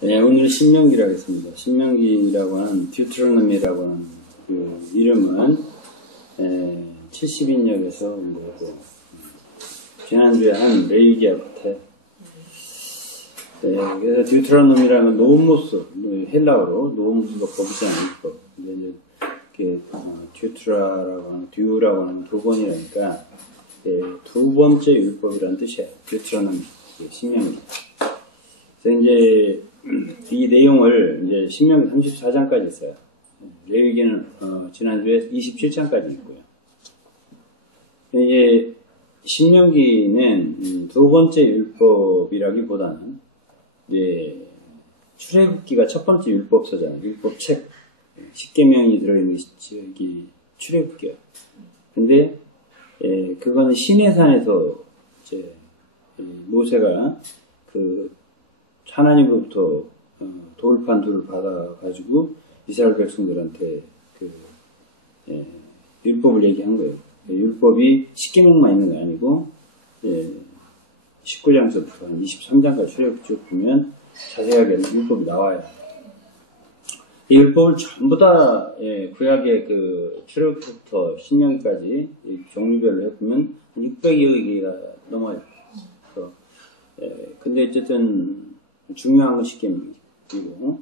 네, 오늘은 신명기라고 했습니다. 신명기라고 하는 듀트로노미라고 하는 그 이름은 70인역에서 온 거고, 지난주에 한 레위기와 같아요. 네, 그래서 듀트로노미라는 노무스, 헬라어로 노무스가 법이잖아요. 법. 근데 이제 듀트라라고 하는 듀라고 하는 두 번이라니까 두 번째 율법이라는 뜻이에요. 듀트로노미, 신명기. 그래서 이제 이 내용을 이제 신명기 34장까지 했어요. 레위기는 지난주에 27장까지 있고요. 이제 신명기는 두 번째 율법이라기보다는 이제 출애굽기가 첫 번째 율법서잖아요. 율법책 10계명이 들어있는 게 출애굽기요. 근데 그거는 시내산에서 이제 모세가 그 하나님으로부터 돌판 둘을 받아가지고 이스라엘 백성들한테 율법을 얘기한 거예요. 율법이 10계명만 있는 게 아니고 19장서부터 한 23장까지 출애굽 쭉 보면 자세하게 율법이 나와요. 이 율법을 전부 다 구약의 그 출애굽부터 신명기까지 종류별로 해보면 600여 개가 넘어요. 그래서 근데 어쨌든 중요한 건 10계명이고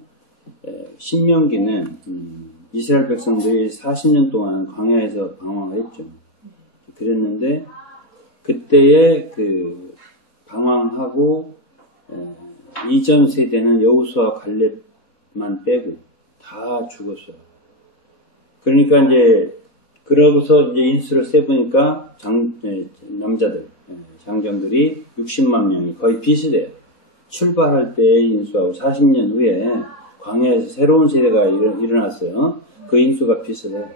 신명기는 이스라엘 백성들이 40년 동안 광야에서 방황했죠. 그랬는데 그때의 그 방황하고 이전 세대는 여호수아 갈렙만 빼고 다 죽었어요. 그러니까 이제 그러고서 이제 인수를 세보니까 남자들 장정들이 60만 명이 거의 비슷해요. 출발할 때의 인수하고 40년 후에 광야에서 새로운 세대가 일어났어요. 그 인수가 비슷해요.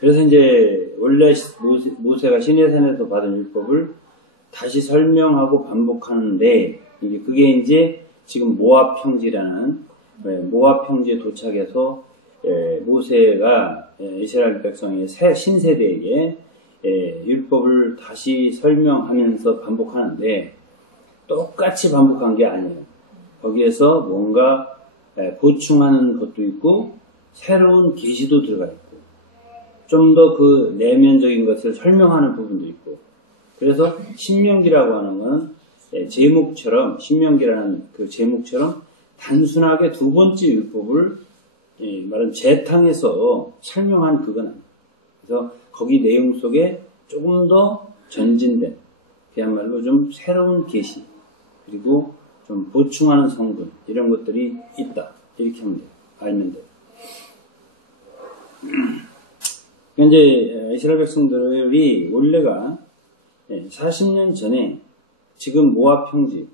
그래서 이제 원래 모세가 시내산에서 받은 율법을 다시 설명하고 반복하는데 그게 이제 지금 모압 평지라는 모압 평지에 도착해서 모세가 이스라엘 백성의 신세대에게 율법을 다시 설명하면서 반복하는데 똑같이 반복한 게 아니에요. 거기에서 뭔가 보충하는 것도 있고 새로운 계시도 들어가 있고 좀 더 그 내면적인 것을 설명하는 부분도 있고 그래서 신명기라고 하는 건 제목처럼 신명기라는 그 제목처럼 단순하게 두 번째 율법을 말은 재탕해서 설명한 그건 아니에요. 그래서 거기 내용 속에 조금 더 전진된 그야말로 좀 새로운 계시 그리고 좀 보충하는 성분 이런 것들이 있다 이렇게 하면 돼요. 알면 돼요. 이제 이스라엘 백성들이 원래가 40년 전에 지금 모압 평지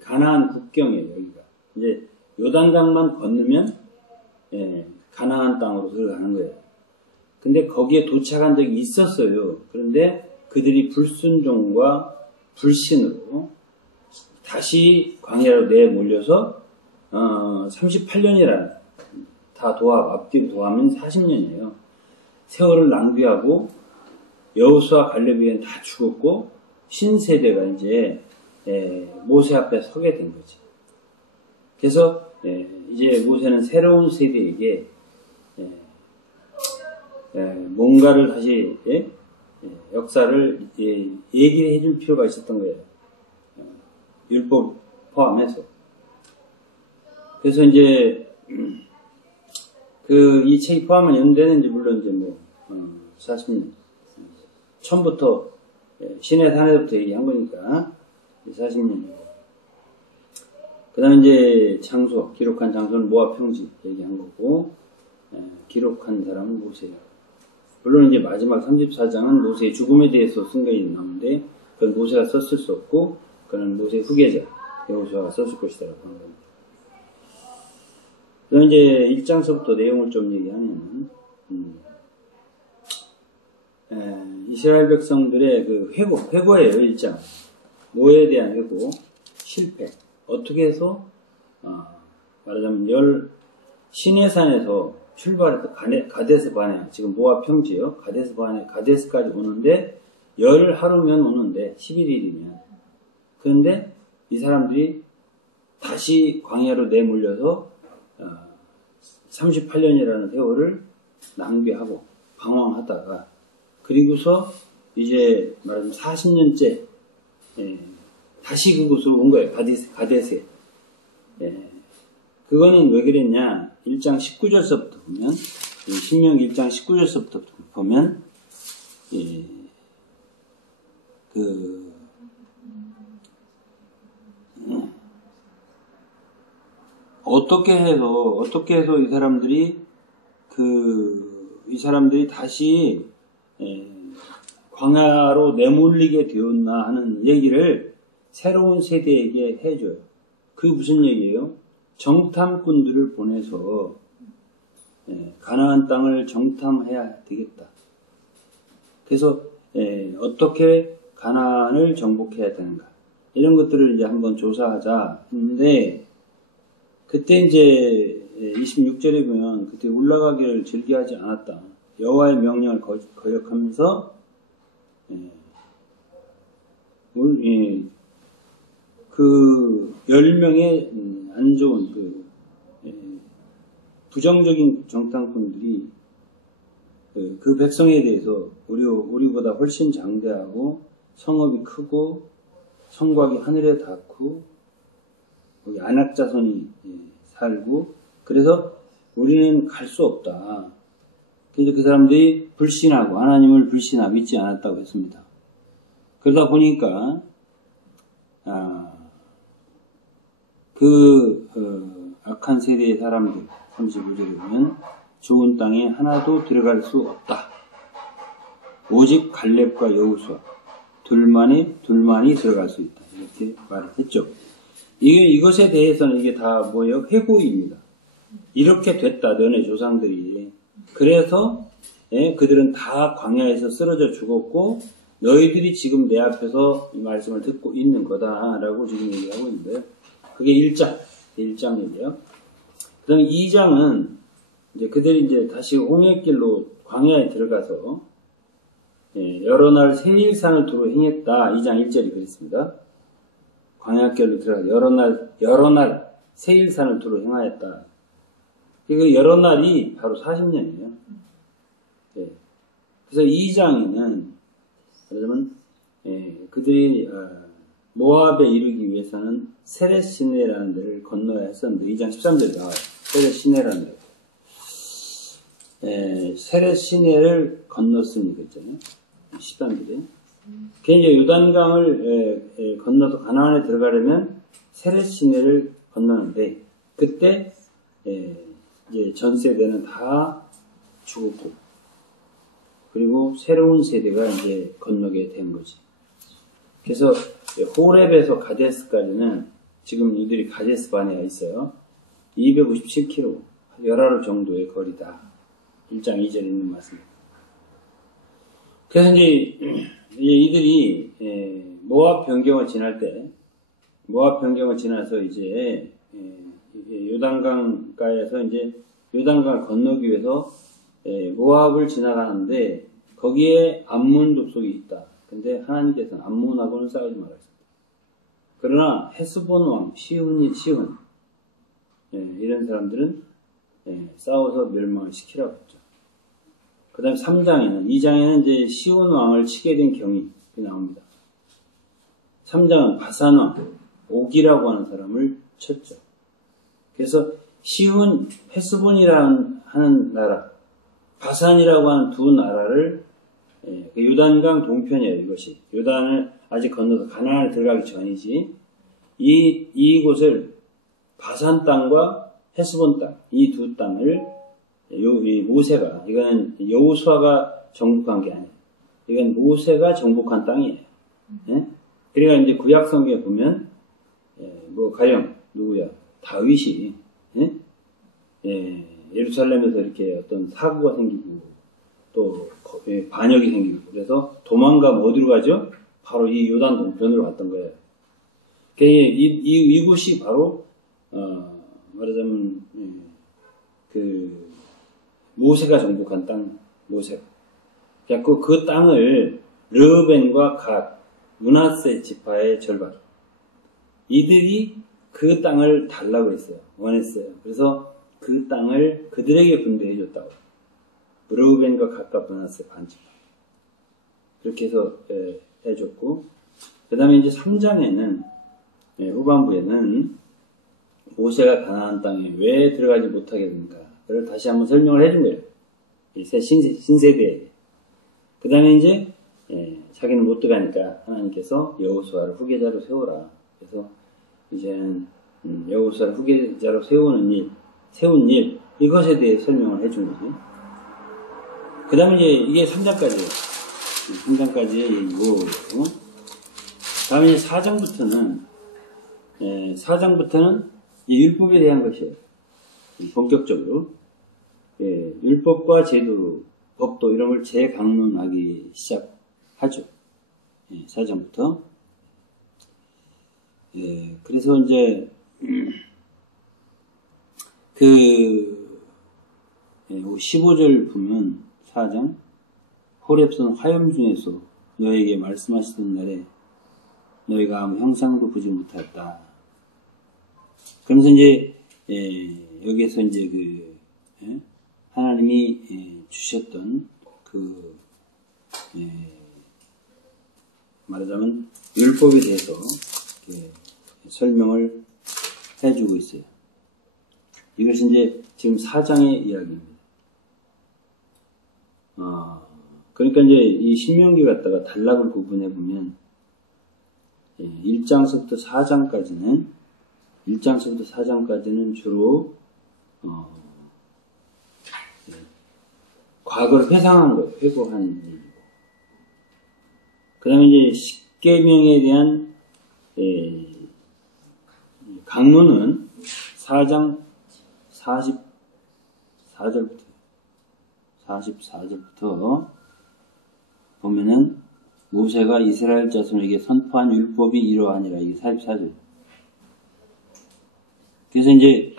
가나안 국경이에요. 여기가 이제 요단강만 건너면 가나안 땅으로 들어가는 거예요. 근데 거기에 도착한 적이 있었어요. 그런데 그들이 불순종과 불신으로 다시 광야로 내몰려서 38년이라는 앞뒤로 더하면 40년이에요. 세월을 낭비하고 여호수아 갈렙에는 다 죽었고 신세대가 이제 모세 앞에 서게 된 거지. 그래서 이제 모세는 새로운 세대에게 뭔가를 다시 역사를 얘기를 해줄 필요가 있었던 거예요. 율법 포함해서. 그래서 이제 이 책이 포함한 연대는 이제 물론 이제 40년 처음부터 신의 산에서부터 얘기한 거니까 40년이고 그 다음에 이제 기록한 장소는 모압 평지 얘기한 거고 기록한 사람은 모세예요. 물론 이제 마지막 34장은 모세의 죽음에 대해서 쓴 게 나오는데 그건 모세가 썼을 수 없고 그는 모세의 후계자 여호수아가 썼을 것이다라고 하는 겁니다. 그럼 이제 1장서부터 내용을 좀 얘기하면 이스라엘 백성들의 그 회고예요. 1장 노예에 대한 회고 실패 어떻게 해서 말하자면 시내산에서 출발해서 가데스 바네 지금 모압 평지요. 가데스 바네 가데스까지 오는데 10하루면 오는데 11일이면 그런데 이 사람들이 다시 광야로 내몰려서 38년이라는 세월을 낭비하고 방황하다가 그리고서 이제 말하자면 40년째 다시 그곳으로 온 거예요. 가데스에. 그거는 왜 그랬냐? 1장 19절서부터 보면 신명기 1장 19절서부터 보면 어떻게 해서 이 사람들이 다시 광야로 내몰리게 되었나 하는 얘기를 새로운 세대에게 해줘요. 그게 무슨 얘기예요? 정탐꾼들을 보내서 가나안 땅을 정탐해야 되겠다. 그래서 어떻게 가나안을 정복해야 되는가 이런 것들을 이제 한번 조사하자 했는데 그때 이제 26절에 보면 그때 올라가기를 즐겨하지 않았다. 여호와의 명령을 거역하면서 그 10명의 안 좋은 부정적인 정탐꾼들이 그 백성에 대해서 우리보다 훨씬 장대하고 성읍이 크고 성곽이 하늘에 닿고 거기 안악자손이 살고 그래서 우리는 갈 수 없다. 그래서 그 사람들이 불신하고 하나님을 불신하고 믿지 않았다고 했습니다. 그러다 보니까 악한 세대의 사람들 35절에 보면 좋은 땅에 하나도 들어갈 수 없다. 오직 갈렙과 여호수아 둘만이 들어갈 수 있다. 이렇게 말을 했죠. 이것에 대해서는 이게 다 뭐예요? 회고입니다. 이렇게 됐다. 너네 조상들이. 그래서 그들은 다 광야에서 쓰러져 죽었고 너희들이 지금 내 앞에서 이 말씀을 듣고 있는 거다라고 지금 얘기하고 있는데요. 그게 1장 얘기예요. 그 다음에 2장은 이제 그들이 이제 다시 홍해길로 광야에 들어가서 여러 날 세일산을 두루 행했다. 2장 1절이 그랬습니다. 광야길로 들어가서 여러 날 세일산을 두루 행하였다. 그 여러 날이 바로 40년이에요. 그래서 2장에는 그러면 그들이 모압에 이르기 위해서는 세렛시네라는 데를 건너야 했었는데 2장 13절에 나와요. 세렛시네라는 데. 세렛시네를 건넜으니까 있잖아요. 13절에. 그 이제 요단강을 건너서 가나안에 들어가려면 세렛시네를 건너는데 그때 이제 전 세대는 다 죽었고 그리고 새로운 세대가 이제 건너게 된 거지. 그래서 호렙에서 가데스까지는 지금 이들이 가데스 바네아 있어요. 257km, 열하루 정도의 거리다. 1장 2절에 있는 말씀입니다. 그래서 이제 이들이 모압 변경을 지날 때, 모압 변경을 지나서 이제 요단강가에서 이제 요단강을 건너기 위해서 모압을 지나가는데 거기에 암몬 족속이 있다. 근데 하나님께서는 암몬하고는 싸우지 말았습니다. 그러나 헤스본 왕 시훈 이런 사람들은 싸워서 멸망을 시키라고 했죠. 그 다음에 2장에는 이제 시훈 왕을 치게 된 경이 나옵니다. 3장은 바산 왕 옥이라고 하는 사람을 쳤죠. 그래서 시훈 헤스본이라는 하는 나라 바산이라고 하는 두 나라를 요단강 동편이에요. 이것이 요단을 아직 건너서 가나안에 들어가기 전이지. 이곳을 바산 땅과 헤스본 땅 이 두 땅을 이 모세가 이거는 여호수아가 정복한 게 아니에요. 이건 모세가 정복한 땅이에요. 그러니까 이제 구약 성경에 보면 뭐 가령 누구야 다윗이 예루살렘에서 이렇게 어떤 사고가 생기고 또 반역이 생기고 그래서 도망가면 어디로 가죠? 바로 이 요단 동편으로 갔던 거예요. 이곳이 바로 말하자면 그 모세가 정복한 땅, 모세가. 그 땅을 르벤과 갓, 므낫세 지파의 절반 이들이 그 땅을 달라고 했어요. 원했어요. 그래서 그 땅을 그들에게 분배해 줬다고. 르우벤과 갓과 므낫세 반지파. 그렇게 해서 해줬고, 그 다음에 이제 3장에는, 후반부에는 모세가 가나안 땅에 왜 들어가지 못하게 됩니까? 그걸 다시 한번 설명을 해준 거예요. 신세대에게. 그 다음에 이제, 자기는 못 들어가니까 하나님께서 여호수아를 후계자로 세워라. 그래서 이제는 여호수아를 후계자로 세운 일, 이것에 대해 설명을 해준 거죠. 그 다음에 이제 이게 3장까지예요. 3장까지의 얘기고, 다음에 이제 4장부터는 율법에 대한 것이에요. 본격적으로. 율법과 제도, 법도 이런 걸 재강론하기 시작하죠. 4장부터. 그래서 이제, 15절 보면 4장, 호렙산 화염 중에서 너에게 말씀하시던 날에 너희가 아무 형상도 보지 못하였다. 그러면서 이제, 여기에서 이제 하나님이 주셨던 말하자면 율법에 대해서 설명을 해주고 있어요. 이것이 이제 지금 4장의 이야기입니다. 그러니까 이제 이 신명기 갖다가 단락을 구분해 보면 1장서부터 4장까지는 주로 과거를 회상한 거예요. 회고한 일이고. 그 다음에 이제 십계명에 대한 강론은 4장 44절부터 보면은 모세가 이스라엘 자손에게 선포한 율법이 이러하니라. 이게 44절. 그래서 이제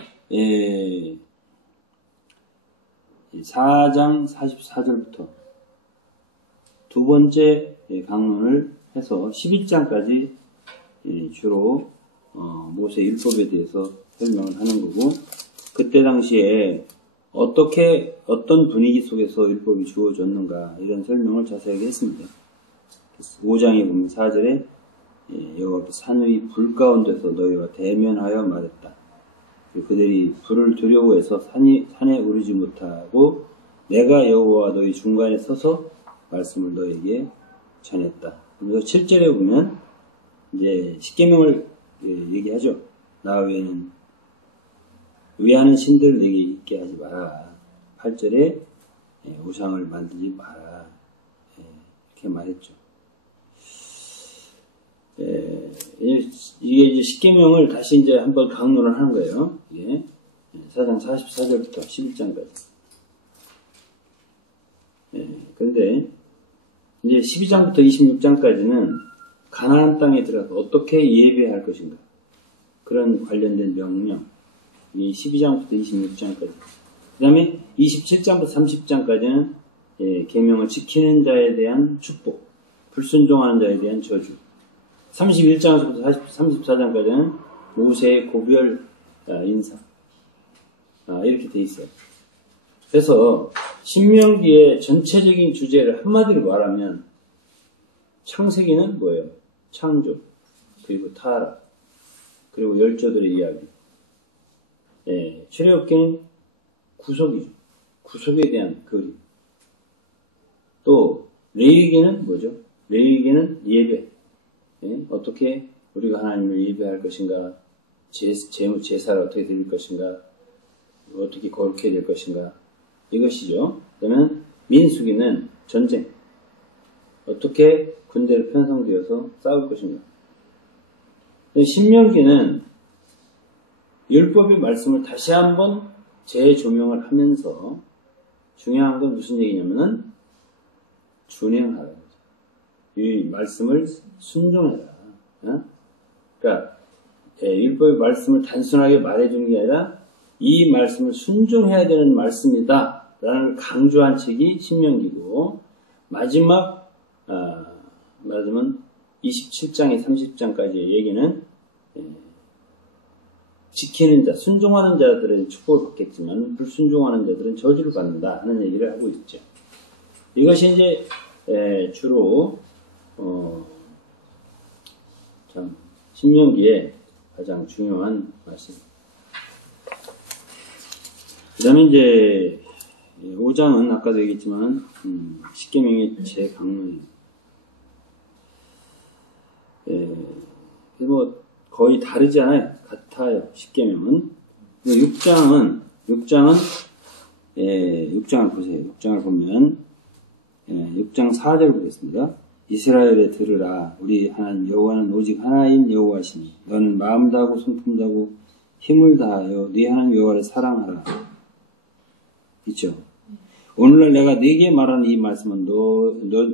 4장 44절부터 두 번째 강론을 해서 11장까지 주로 모세 율법에 대해서 설명을 하는 거고, 그때 당시에 어떤 분위기 속에서 율법이 주어졌는가 이런 설명을 자세하게 했습니다. 5장에 보면 4절에 여호와께서 산 위 불 가운데서 너희와 대면하여 말했다. 그들이 불을 두려워해서 산에 오르지 못하고 내가 여호와 너희 중간에 서서 말씀을 너희에게 전했다. 그래서 7절에 보면 이제 십계명을 얘기하죠. 나 외에는 위하는 신들을 내게 있게 하지 마라. 8절에 우상을 만들지 마라. 이렇게 말했죠. 이게 이제 십계명을 다시 이제 한번 강론을 하는 거예요. 이게 4장 44절부터 11장까지. 그런데 이제 12장부터 26장까지는 가나안 땅에 들어가서 어떻게 예배할 것인가, 그런 관련된 명령. 이 12장부터 26장까지. 그 다음에 27장부터 30장까지는 계명을 지키는 자에 대한 축복, 불순종하는 자에 대한 저주. 31장부터 34장까지는 모세의 고별 인사. 이렇게 돼 있어요. 그래서 신명기의 전체적인 주제를 한마디로 말하면 창세기는 뭐예요? 창조, 그리고 타락, 그리고 열조들의 이야기. 출애굽기는 구속이죠. 구속에 대한 그림. 또 레위기는 뭐죠? 레위기는 예배. 어떻게 우리가 하나님을 예배할 것인가, 제사를 어떻게 드릴 것인가, 어떻게 거룩해야 될 것인가, 이것이죠. 그러면 민수기는 전쟁, 어떻게 군대로 편성되어서 싸울 것인가. 신명기는 율법의 말씀을 다시 한번 재조명을 하면서 중요한 건 무슨 얘기냐면은 준행하라. 이 말씀을 순종해라. 그러니까 율법의 말씀을 단순하게 말해주는 게 아니라 이 말씀을 순종해야 되는 말씀이다 라는 걸 강조한 책이 신명기고, 마지막 말하자면 27장에 30장까지의 얘기는 지키는 자, 순종하는 자들은 축복을 받겠지만 불순종하는 자들은 저주를 받는다 하는 얘기를 하고 있죠. 이것이 이제 주로 참 신명기에 가장 중요한 말씀입니다. 그 다음에 이제 5장은 아까도 얘기했지만 십계명의 제강론입니다. 뭐 거의 다르지 않아요. 같아요. 십계명은. 6장을 보세요. 6장을 보면 6장 4절 보겠습니다. 이스라엘에 들으라. 우리 하나님 여호와는 오직 하나인 여호와시니 너는 마음 다하고 손품 다하고 힘을 다하여 네 하나님 여호와를 사랑하라. 있죠. 오늘날 내가 네게 말하는 이 말씀은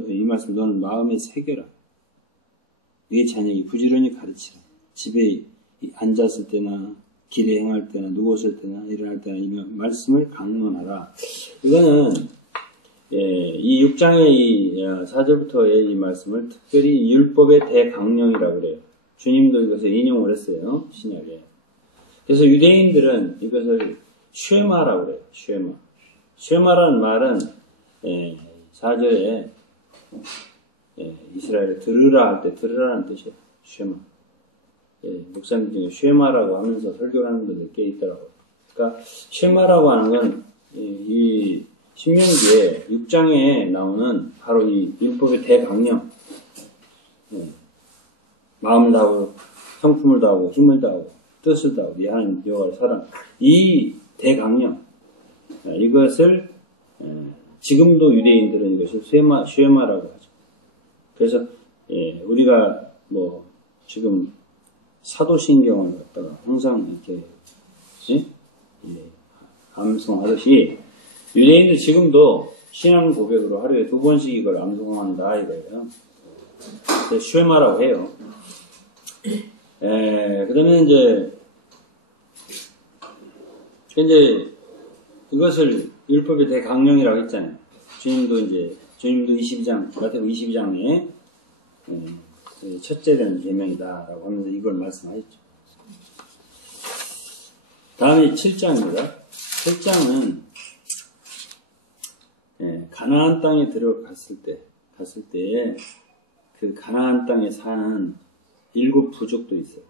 이 말씀 너는 마음에 새겨라. 네 자녀에게 부지런히 가르치라. 집에 앉았을 때나 길에 행할 때나 누웠을 때나 일어날 때나 이 말씀을 강론하라. 이거는 이 6장의 이 4절부터의 이 말씀을 특별히 율법의 대강령이라고 그래요. 주님도 이것을 인용을 했어요. 신약에. 그래서 유대인들은 이것을 쉐마라고 그래요. 쉐마라는 말은 4절에 이스라엘을 들으라 할 때 들으라는 뜻이에요. 쉐마. 목사님 중에 쉐마라고 하면서 설교를 하는 분들 꽤 있더라고요. 그러니까 쉐마라고 하는 건 이 신명기에 6장에 나오는 바로 이 율법의 대강령. 마음 다하고 성품을 다하고 힘을 다하고 뜻을 다하고 이 하나님 여호와를 사랑. 이 대강령. 이것을 지금도 유대인들은 이것을 쉐마라고 하죠. 그래서 우리가 뭐 지금 사도신경을 갖다가 항상 이렇게 암송하듯이 유대인들 지금도 신앙 고백으로 하루에 2번씩 이걸 암송한다 이거예요. 쉐마라고 해요. 그 다음에 이제 이것을 율법의 대강령이라고 했잖아요. 주님도 22장, 마태복음 22장에 첫째 되는 계명이다라고 하면서 이걸 말씀하셨죠. 다음에 7장입니다. 7장은 가나안 땅에 들어갔을 때 그 가나안 땅에 사는 7 부족도 있어요.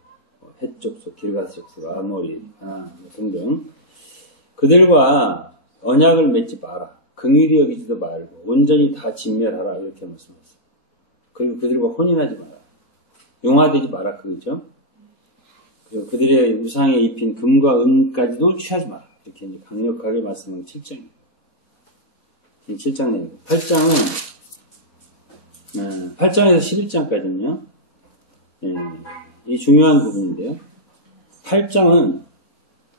헷 족속, 길가스 족속, 아모리, 가나안 등등. 그들과 언약을 맺지 마라. 긍휼히 여기지도 말고 온전히 다 진멸하라 이렇게 말씀했어요. 그리고 그들과 혼인하지 마라. 용화되지 마라 그거죠. 그리고 그들의 우상에 입힌 금과 은까지도 취하지 마라. 이렇게 이제 강력하게 말씀한 7장입니다. 7장 내용. 8장에서 11장까지는요. 이 중요한 부분인데요. 8장은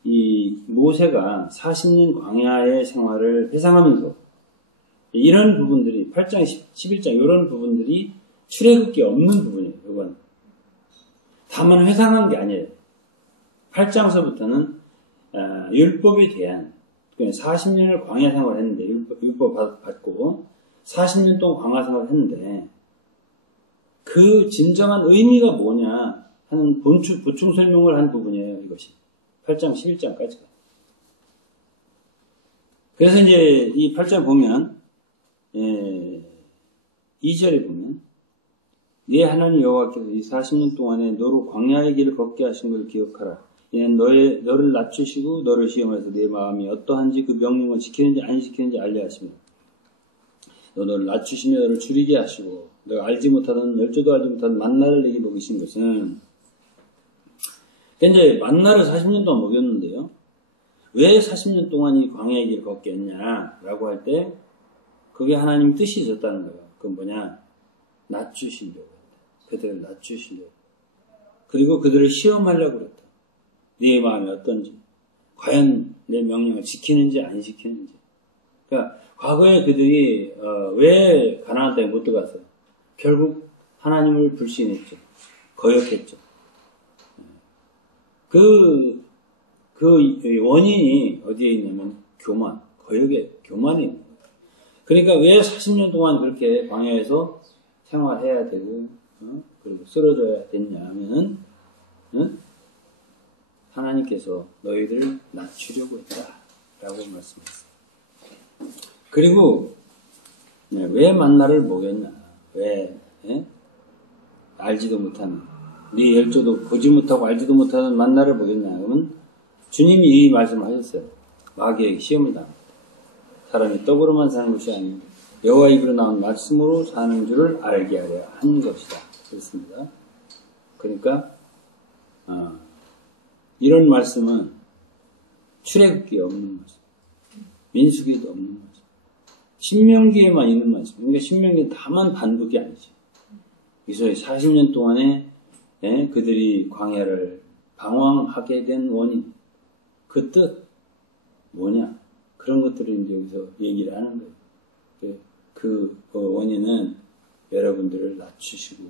이 모세가 40년 광야의 생활을 회상하면서 이런 부분들이 8장, 11장 이런 부분들이 출애굽기 없는 부분이에요. 이건 다만 회상한 게 아니에요. 8장서부터는 율법에 대한 40년을 광야 생활을 했는데 율법 받고 40년 동안 광야 생활을 했는데 그 진정한 의미가 뭐냐 하는 보충 설명을 한 부분이에요. 이것이 8장, 11장까지가. 그래서 이제 이 8장 보면 2절에 보면 네 하나님 여호와께서 이 40년 동안에 너로 광야의 길을 걷게 하신 것을 기억하라. 이는 너를 낮추시고 너를 시험해서 네 마음이 어떠한지 그 명령을 지키는지 안 지키는지 알려 하시며 너를 낮추시며 너를 줄이게 하시고 너가 알지 못하던 열조도 알지 못하던 만나를 내게 먹이신 것은 이제 만나를 40년 동안 먹였는데요. 왜 40년 동안 이 광야의 길을 걷게 했냐라고 할 때 그게 하나님 뜻이 있었다는 거예요. 그건 뭐냐? 낮추시려고. 그들을 낮추시려고. 그리고 그들을 시험하려고 그랬다. 네 마음이 어떤지. 과연 내 명령을 지키는지 안 지키는지. 그러니까 과거에 그들이 왜 가나안 땅에 못 들어갔어요? 결국 하나님을 불신했죠. 거역했죠. 그 원인이 어디에 있냐면 교만에 있는 거예요. 그러니까 왜 40년 동안 그렇게 광야에서 생활해야 되고 그리고 쓰러져야 됐냐 하면은 하나님께서 너희들을 낮추려고 했다라고 말씀했어요. 그리고 왜 만나를 먹였냐? 왜 알지도 못하는 네 열조도 보지 못하고 알지도 못하는 만나를 먹였냐? 그러면 주님이 이 말씀을 하셨어요. 마귀에게 시험을 당합니다. 사람이 떡으로만 사는 것이 아니고 여호와 입으로 나온 말씀으로 사는 줄을 알게 하려 한 것이다. 그렇습니다. 그러니까 이런 말씀은 출애굽기에 없는 말씀, 민수기에도 없는 말씀, 신명기에만 있는 말씀. 그러니까 신명기는 다만 반복이 아니지. 그래서 40년 동안에 그들이 광야를 방황하게 된 원인, 그 뜻 뭐냐? 그런 것들을 이제 여기서 얘기를 하는 거예요. 그 원인은 여러분들을 낮추시고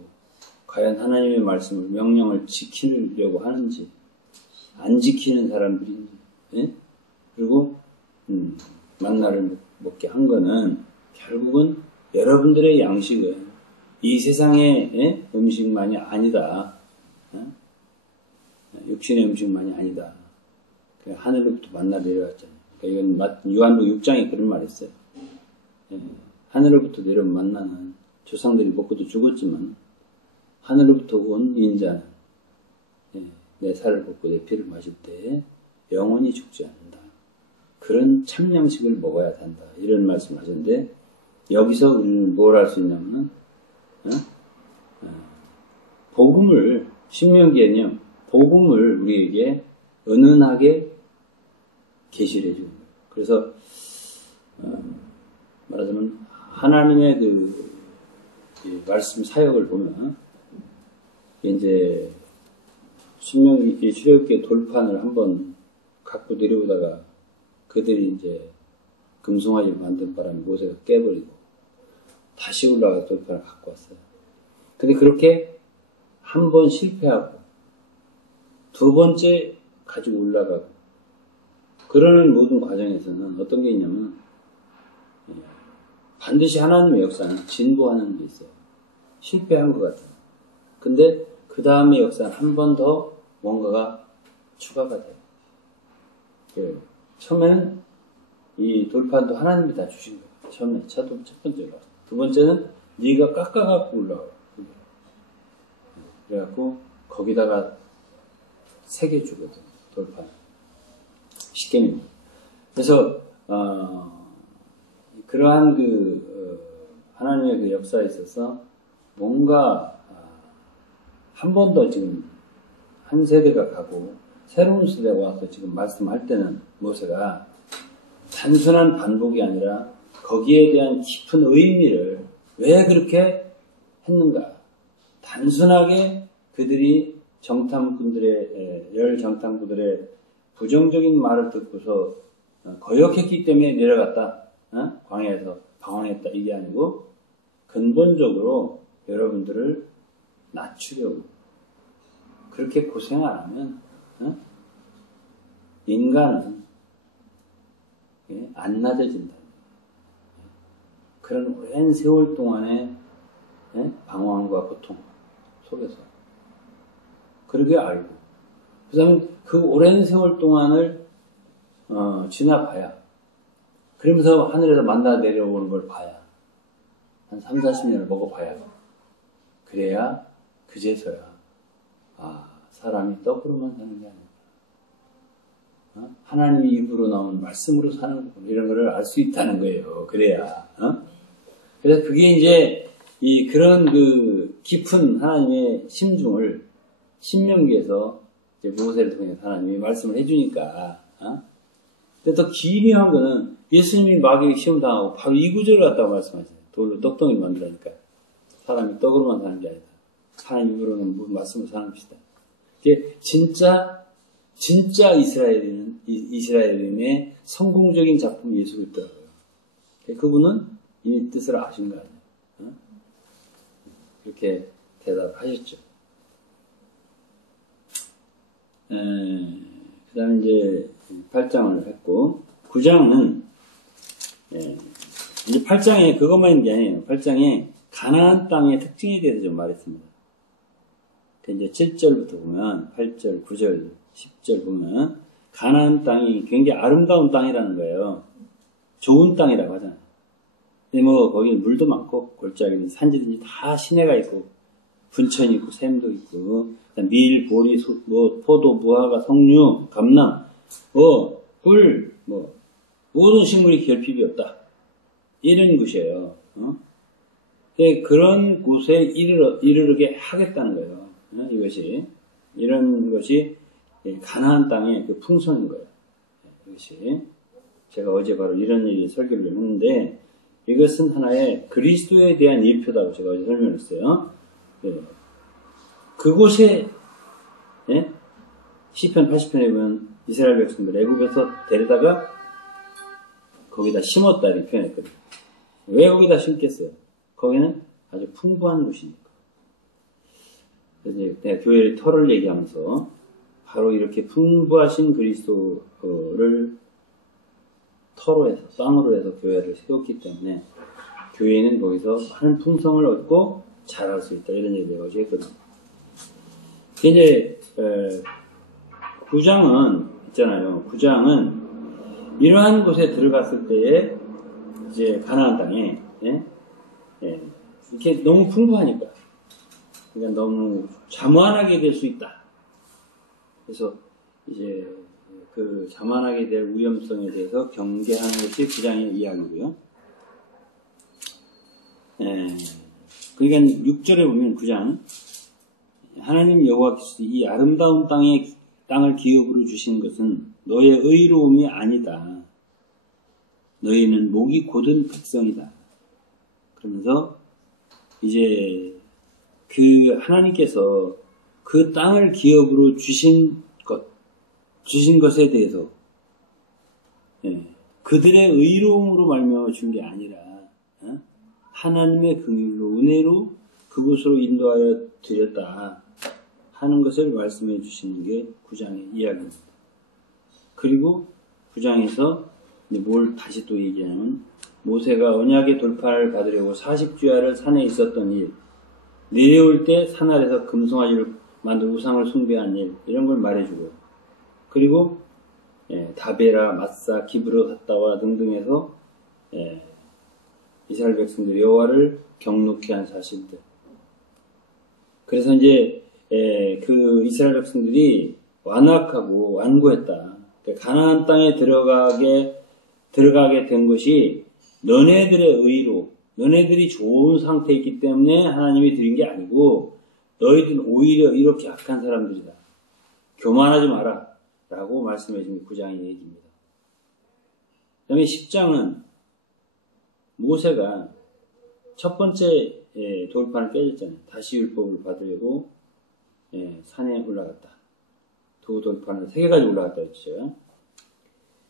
과연 하나님의 말씀을 명령을 지키려고 하는지 안 지키는 사람들인지 그리고 만나를 먹게 한 거는 결국은 여러분들의 양식은 이 세상의 음식만이 아니다. 육신의 음식만이 아니다. 하늘로부터 만나 내려왔잖아요. 그러니까 이건 요한복음 6장에 그런 말 했어요. 하늘로부터 내려온 만나는 조상들이 먹고도 죽었지만 하늘로부터 온 인자는 내 살을 걷고 내 피를 마실 때 영원히 죽지 않는다. 그런 참양식을 먹어야 한다. 이런 말씀을 하셨는데 여기서 우리는 뭘 할 수 있냐면 복음을 신명기에는요. 복음을 우리에게 은은하게 계시를 해주는 거예요. 그래서 말하자면 하나님의 그 말씀 사역을 보면 이제 신명기 출애굽기 돌판을 한번 갖고 내려오다가 그들이 이제 금송아지를 만든 바람에 모세가 깨버리고 다시 올라가서 돌판을 갖고 왔어요. 근데 그렇게 한 번 실패하고 두 번째 가지고 올라가고 그러는 모든 과정에서는 어떤 게 있냐면 반드시 하나님의 역사는 진보하는 게 있어요. 실패한 것 같아요. 근데 그 다음의 역사는 한 번 더 뭔가가 추가가 돼요. 처음에는 이 돌판도 하나님이 다 주신 거예요. 처음에 첫 번째가. 두 번째는 네가 깎아갖고 올라와. 그래갖고 거기다가 새겨주거든. 돌판. 십계명입니다. 그래서 그러한 하나님의 그 역사에 있어서 뭔가 한 번 더 지금 한 세대가 가고 새로운 세대가 와서 지금 말씀할 때는 모세가 단순한 반복이 아니라 거기에 대한 깊은 의미를 왜 그렇게 했는가. 단순하게 그들이 열 정탐꾼들의 부정적인 말을 듣고서 거역했기 때문에 내려갔다. 광야에서 방황했다. 이게 아니고 근본적으로 여러분들을 낮추려고 그렇게 고생 안 하면 인간은 안 낮아진다. 그런 오랜 세월 동안의 방황과 고통 속에서 그러게 알고 그 다음에 그 오랜 세월 동안을 지나봐야 그러면서 하늘에서 만나 내려오는 걸 봐야 한 30-40년을 먹어봐야 그래야 그제서야 사람이 떡으로만 사는 게 아니다. 하나님의 입으로 나온 말씀으로 사는 거구나. 이런 거를 알 수 있다는 거예요. 그래야. 그래서 그게 이제 그런 그 깊은 하나님의 심중을 신명기에서 이제 모세를 통해서 하나님이 말씀을 해주니까. 근데 더 기묘한 거는 예수님이 마귀에게 시험 당하고 바로 이 구절을 갖다가 말씀하세요. 돌로 떡덩이 만들라니까. 사람이 떡으로만 사는 게 아니다. 하나님 입으로는 말씀을 사는 것이다. 이게 진짜 이스라엘인의 성공적인 작품이 예수 그리스도라고요. 그분은 이 뜻을 아신 거 아니에요. 그렇게 대답하셨죠. 그 다음에 이제 8장을 했고 9장은 이제 8장에 그것만 있는 게 아니에요. 8장에 가나안 땅의 특징에 대해서 좀 말했습니다. 이제 7절부터 보면 8절, 9절 10절 보면 가나안 땅이 굉장히 아름다운 땅이라는 거예요. 좋은 땅이라고 하잖아요. 근데 뭐 거기는 물도 많고 골짜기는 산지든지 다 시내가 있고 분천이 있고 샘도 있고 밀, 보리, 뭐 포도, 무화과, 석류, 감남, 꿀, 모든 식물이 결핍이 없다. 이런 곳이에요. 그런 곳에 이르게 하겠다는 거예요. 이런 것이 가나안 땅의 그 풍성인 거예요. 이것이 제가 어제 바로 이런 얘기 설교를 했는데 이것은 하나의 그리스도에 대한 예표다고 제가 어제 설명했어요. 그곳에 시편 80편에 보면 이스라엘 백성들 애굽에서 데려다가 거기다 심었다 이렇게 표현했거든요. 왜 거기다 심겠어요? 거기는 아주 풍부한 곳이니까. 그래서 이제 내가 교회 터를 얘기하면서 바로 이렇게 풍부하신 그리스도를 터로 해서 땅으로 해서 교회를 세웠기 때문에 교회는 거기서 많은 풍성을 얻고 자랄 수 있다 이런 얘기를 내가 했거든요. 이제 9장은 있잖아요. 9장은 이러한 곳에 들어갔을 때에 이제 가나안 땅에 이렇게 너무 풍부하니까 그러니까 너무 자만하게 될 수 있다. 그래서 이제 그 자만하게 될 위험성에 대해서 경계하는 것이 9장의 이야기고요. 그러니까 6절에 보면 9장 하나님 여호와께서 이 아름다운 땅을 기업으로 주신 것은 너의 의로움이 아니다. 너희는 목이 곧은 백성이다. 그러면서 이제 그 하나님께서 그 땅을 기업으로 주신 것에 대해서 그들의 의로움으로 말미암아 준 게 아니라 하나님의 긍휼로 은혜로 그곳으로 인도하여 드렸다 하는 것을 말씀해 주시는 게 9장의 이야기입니다. 그리고 9장에서 뭘 다시 또 얘기하냐면 모세가 언약의 돌판을 받으려고 40주야를 산에 있었던 일, 내려올 때 산 아래서 금송아지를 만들 우상을 숭배한 일 이런 걸 말해주고 그리고 다베라, 마사, 기브롯-핫다와 등등에서 이스라엘 백성들이 여호와를 경노케 한 사실들. 그래서 이제 그 이스라엘 백성들이 완악하고 완고했다. 그러니까 가나안 땅에 들어가게 된 것이 너네들의 의로, 너네들이 좋은 상태에 있기 때문에 하나님이 드린 게 아니고 너희들은 오히려 이렇게 악한 사람들이다. 교만하지 마라. 라고 말씀해 주는 9장의 얘기입니다. 그 다음에 10장은 모세가 첫 번째 돌판을 깨졌잖아요. 다시 율법을 받으려고 산에 올라갔다. 두 돌판을 3개까지 올라갔다 했죠.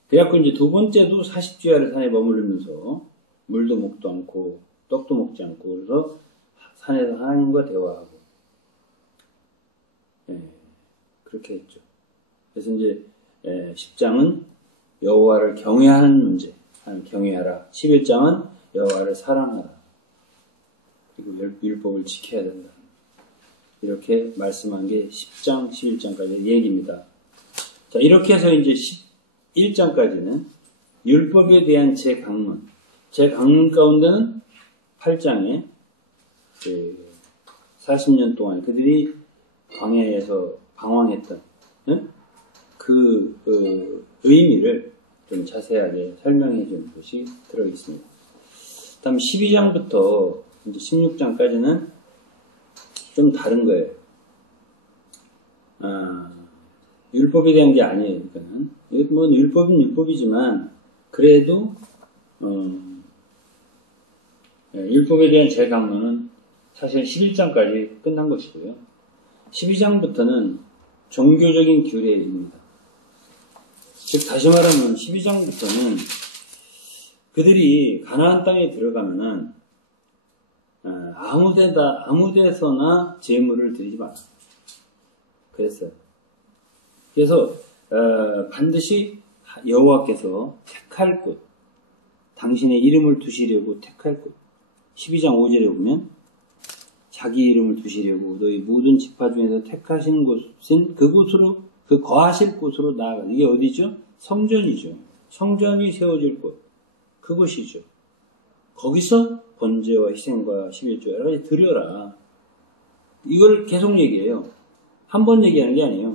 그래갖고 이제 두 번째도 40주야를 산에 머무르면서 물도 먹도 않고 떡도 먹지 않고 그래서 산에서 하나님과 대화하고 그렇게 했죠. 그래서 이제 10장은 여호와를 경외하는 문제, 경외하라. 11장은 여호와를 사랑하라. 그리고 율법을 지켜야 된다. 이렇게 말씀한 게 10장, 11장까지의 얘기입니다. 자, 이렇게 해서 이제 11장까지는 율법에 대한 제 강론 가운데는 8장에 40년 동안 그들이 광야에서 방황했던 그 의미를 좀 자세하게 설명해 준 것이 들어있습니다. 다음 12장부터 이제 16장까지는 좀 다른 거예요. 율법에 대한 게 아니에요. 그러니까는 뭐 율법은 율법이지만 그래도 율법에 대한 제 강론은 사실 11장까지 끝난 것이고요. 12장부터는 종교적인 규례입니다. 즉 다시 말하면 12장부터는 그들이 가나안 땅에 들어가면은 아무데서나 제물을 드리지 마라. 그랬어요. 그래서 반드시 여호와께서 택할 곳, 당신의 이름을 두시려고 택할 곳. 12장 5절에 보면 자기 이름을 두시려고 너희 모든 지파 중에서 택하신 곳은 그곳으로 그 거하실 곳으로 나아가. 이게 어디죠? 성전이죠. 성전이 세워질 곳. 그곳이죠. 거기서 번제와 희생과 11조 여러 가지 드려라. 이걸 계속 얘기해요. 한 번 얘기하는 게 아니에요.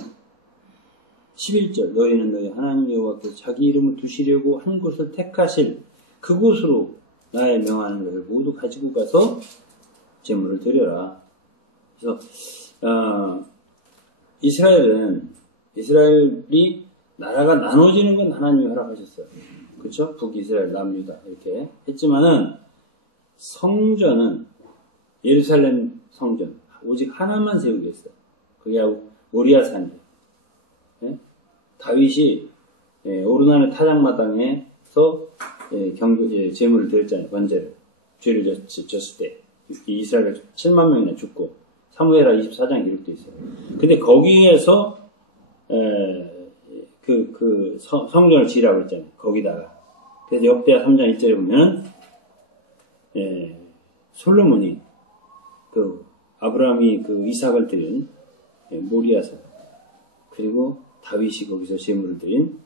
11절 너희는 너희 하나님 여호와께서 자기 이름을 두시려고 한 곳을 택하실 그곳으로 나의 명하는 것을 모두 가지고 가서 제물을 드려라. 그래서 이스라엘이 나라가 나눠지는 건 하나님이 허락하셨어요. 그렇죠? 북이스라엘, 남유다 이렇게 했지만은 성전은 예루살렘 성전 오직 하나만 세우겠어요. 그게 모리아산이에요. 예? 다윗이 오르나는 타작마당에서 제물을 드렸잖아요. 번제를 죄를 졌을 때 이스라엘 7만 명이나 죽고 사무엘하 24장 기록되어 있어요. 근데 거기에서 성전을 지으라고 했잖아요. 거기다가. 그래서 역대하 3장 1절에 보면 솔로몬이 아브라함이 이삭을 드린 모리아산 그리고 다윗이 거기서 제물을 드린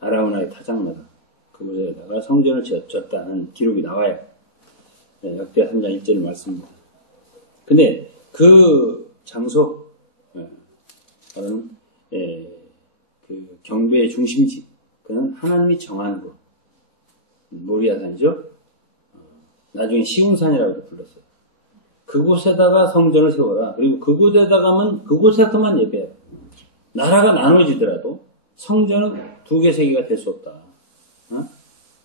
아라우나의 타작마당 그곳에다가 성전을 지었다는 기록이 나와요. 역대하 3장 1절 말씀입니다. 근데 그 장소 바로 그 경배의 중심지 그는 하나님이 정한 곳 모리아산이죠. 나중에 시온산이라고 불렀어요. 그곳에다가 성전을 세워라. 그리고 그곳에서만 예배해라. 나라가 나눠지더라도 성전은 2개, 3개가 될 수 없다.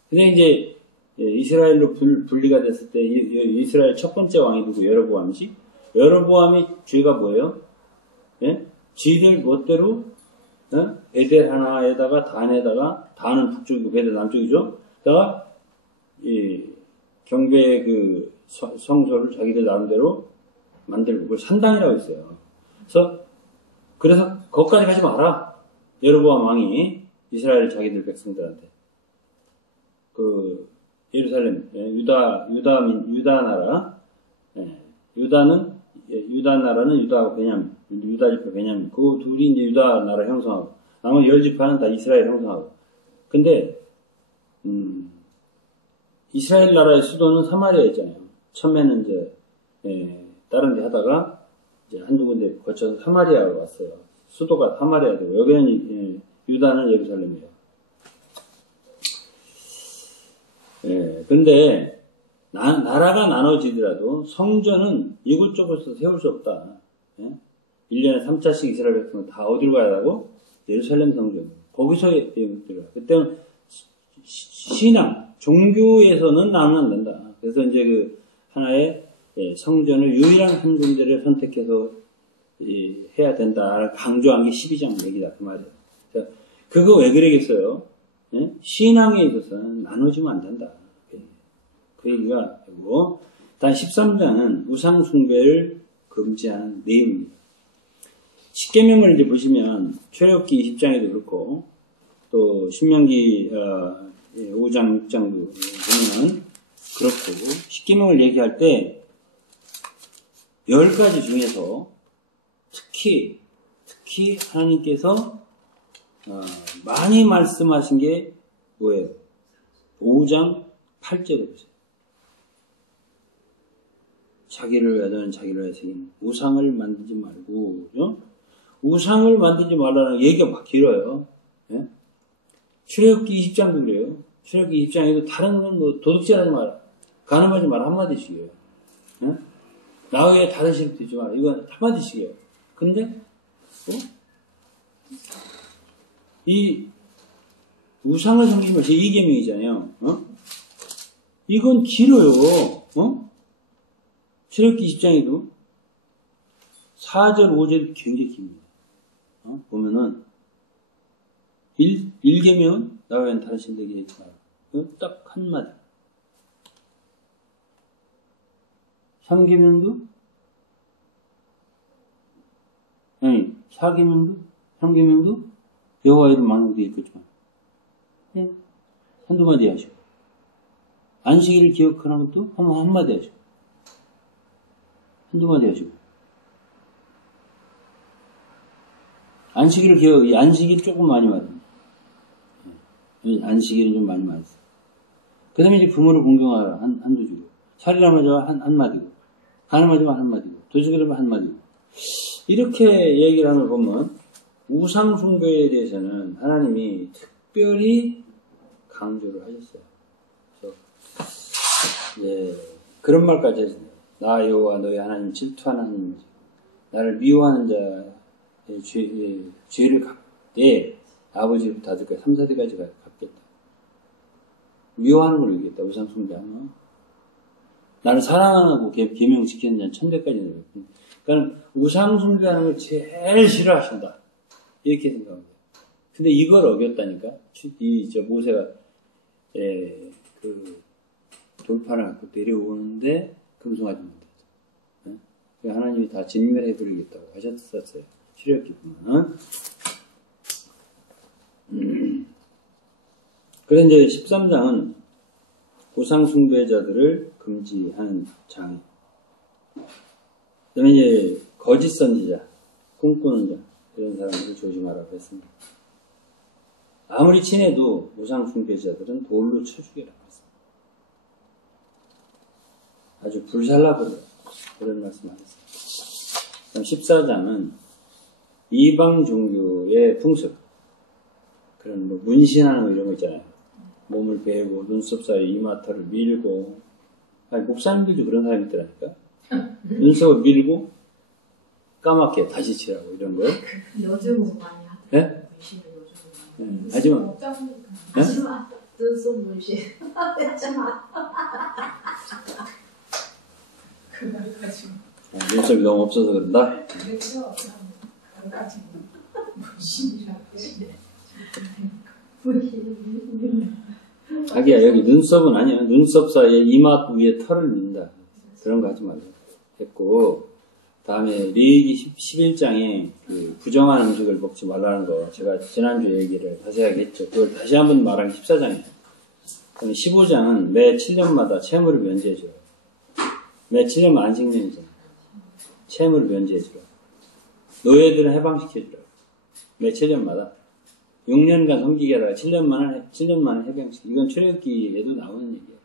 근데 이제 이스라엘로 분리가 됐을 때 이스라엘 첫 번째 왕이 누구? 여로보암이지. 여로보암이 죄가 뭐예요? 예? 지들 멋대로 베델 하나에다가 단은 북쪽이고 베델 남쪽이죠. 다가 경배의 성소를 자기들 나름대로 만들고 그걸 산당이라고 했어요. 그래서 거기까지 가지 마라. 여로보암 왕이 이스라엘 자기들 백성들한테 예루살렘 유다 나라 유다 나라는 유다하고 베냐민 유다 지파 베냐민 그 둘이 이제 유다 나라 형성하고 나머지 10지파는 다 이스라엘 형성하고 근데 이스라엘 나라의 수도는 사마리아 있잖아요. 처음에는 이제 다른 데 하다가 이제 한두 군데 거쳐서 사마리아로 왔어요. 수도가 사마리아 되고 여기는 유다는 예루살렘이에요. 근데 나라가 나눠지더라도 성전은 이곳저곳에서 세울 수 없다. 1년에 3차씩 이스라엘 백성은 다 어디로 가야 하고? 예루살렘 성전. 거기서 예배드려요. 그때는 신앙, 종교에서는 나누면 안 된다. 그래서 이제 하나의 성전을 유일한 한 군데를 선택해서 해야 된다. 강조한 게 12장 얘기다. 그 말이에요. 그거 왜 그러겠어요? 신앙에 있어서는 나눠지면 안 된다. 그 얘기가 되고, 단 13장은 우상숭배를 금지하는 내용입니다. 십계명을 이제 보시면, 출애굽기 20장에도 그렇고, 또, 신명기 5장, 6장도 보면, 그렇고, 십계명을 얘기할 때, 10가지 중에서, 특히 하나님께서, 많이 말씀하신 게 뭐예요? 5장 8절에 보세요. 자기를 위하여는 자기를 위하여 새긴 우상을 만들지 말고, 그죠? 우상을 만들지 말라는 얘기가 막 길어요. 예? 출애굽기 20장도 그래요. 출애굽기 20장에도 다른 건 도둑질하지 마라, 간음하지 마라 한마디씩이에요. 예? 나 외에 다른 신을 두지 마라, 이건 한마디씩이에요. 근데 이 우상을 섬기지 마, 제2계명이잖아요. 이건 길어요. 출애굽기 20장에도 4절, 5절이 굉장히 깁니다. 보면은 1계명은 나 외엔 다른 신 되게 하지 마라. 딱 한마디. 3계명도 4계명도 3계명도 여호와 이름 망령되어 있겠지만 한두 마디 하시고 안식일을 기억하는 것도 한마디 하시고 한두 마디 하시고 안식일을 기억, 안식일 조금 많이 맞아요. 안식일은 좀 많이 맞았어요. 그 다음에 이제 부모를 공경하라. 한두 줄. 살인하면 한마디고. 가늠하지만 한마디고. 도둑이라면 한마디고. 이렇게 얘기를 하는 걸 보면, 우상숭배에 대해서는 하나님이 특별히 강조를 하셨어요. 그래서, 예, 그런 말까지 하시네요. 나 여호와 너희 하나님 질투하는 하나님이지. 나를 미워하는 자의 죄를 갚되 아버지부터 아들까지 3, 4대까지 갚겠다. 미워하는 걸 얘기했다. 우상숭배하면. 나를 사랑하고 계명 지키는 자는 천대까지 내렸다. 그러니까 우상숭배하는 걸 제일 싫어하신다. 이렇게 생각합니다. 근데 이걸 어겼다니까. 모세가 그 돌판을 갖고 내려오는데 금송아지 못했죠. 하나님이 다 진멸해 버리겠다고 하셨었어요. 출애굽기 보면. 그래서 이제 13장은 우상숭배자들을 금지하는 장이. 그 다음에 이제 거짓 선지자, 꿈꾸는 자, 이런 사람들을 조심하라고 했습니다. 아무리 친해도 우상숭배자들은 돌로 쳐 죽이라고 했습니다. 아주 불살라버려. 그런 말씀 하셨습니다. 그럼 14장은 이방 종교의 풍습, 그런 뭐 문신하는 거 이런 거 있잖아요. 몸을 베고 눈썹 사이 이마털을 밀고, 아니 목사님들도 그런 사람이 있더라니까. 눈썹을 밀고 까맣게 다시 칠하고 이런 거. 요즘은 많이 하더라고요. 네? 문신을 요즘은 많이. 하지만 하지만 눈썹 문신. 그날까지. 눈썹이 너무 없어서 그런다. 그래서 그날까지 문신이라고 해. 자기야 여기 눈썹은 아니야. 눈썹 사이에 이마 위에 털을 민다. 그런 거 하지 말고 했고, 다음에 레위기 11장에 그 부정한 음식을 먹지 말라는 거 제가 지난주에 얘기를 자세하게 했죠. 그걸 다시 한번 말하기 14장이에요. 그럼 15장은 매 7년마다 채무를 면제해줘요. 매 7년만 안식년이잖아. 채무를 면제해주라. 노예들은 해방시켜주라. 매 7년마다 6년간 섬기게 하다가 7년 만에 해방시켜. 이건 출애굽기에도 나오는 얘기예요.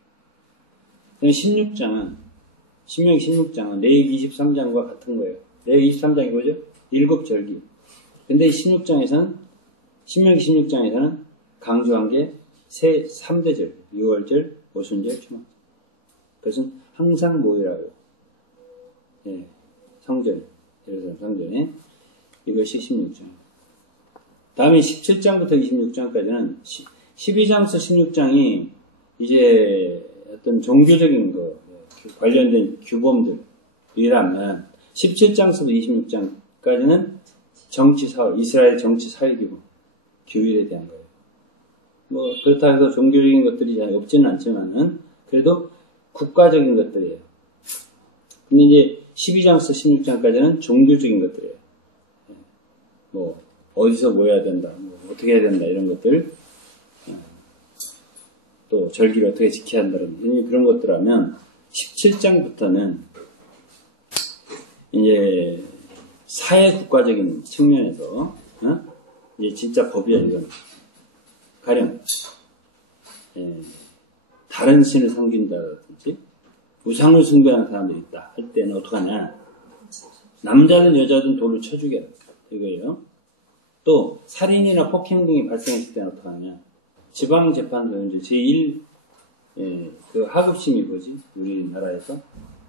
그럼 16장은 레위기 23장과 같은 거예요. 레위기 23장이 뭐죠? 7절기. 근데 16장에서는 신명기 16장에서는 강조한 게 3대절, 6월절, 오순절, 추석. 그것은 항상 모이라고. 예, 성전, 예루살렘 성전에. 이것이 16장. 다음에 17장부터 26장까지는 12장부터 16장이 이제 어떤 종교적인 거 관련된 규범들이라면 17장부터 26장까지는 정치사회, 이스라엘 정치사회기구, 규율에 대한 거예요. 뭐 그렇다 해서 종교적인 것들이 잘 없지는 않지만은 그래도 국가적인 것들이에요. 근데 이제 12장부터 16장까지는 종교적인 것들이에요. 뭐 어디서 모여야 된다, 뭐 어떻게 해야 된다 이런 것들, 또 절기를 어떻게 지켜야 한다는 그런 것들 하면 17장부터는 이제 사회 국가적인 측면에서 이제 진짜 법이야 이건. 가령 다른 신을 섬긴다든지 우상을 숭배하는 사람들이 있다 할 때는 어떡하냐, 남자든 여자든 돌로 쳐 죽여라 이거예요. 또 살인이나 폭행 등이 발생했을 때는 어떡하냐, 지방재판소 이제 제1 그 하급심이 뭐지 우리나라에서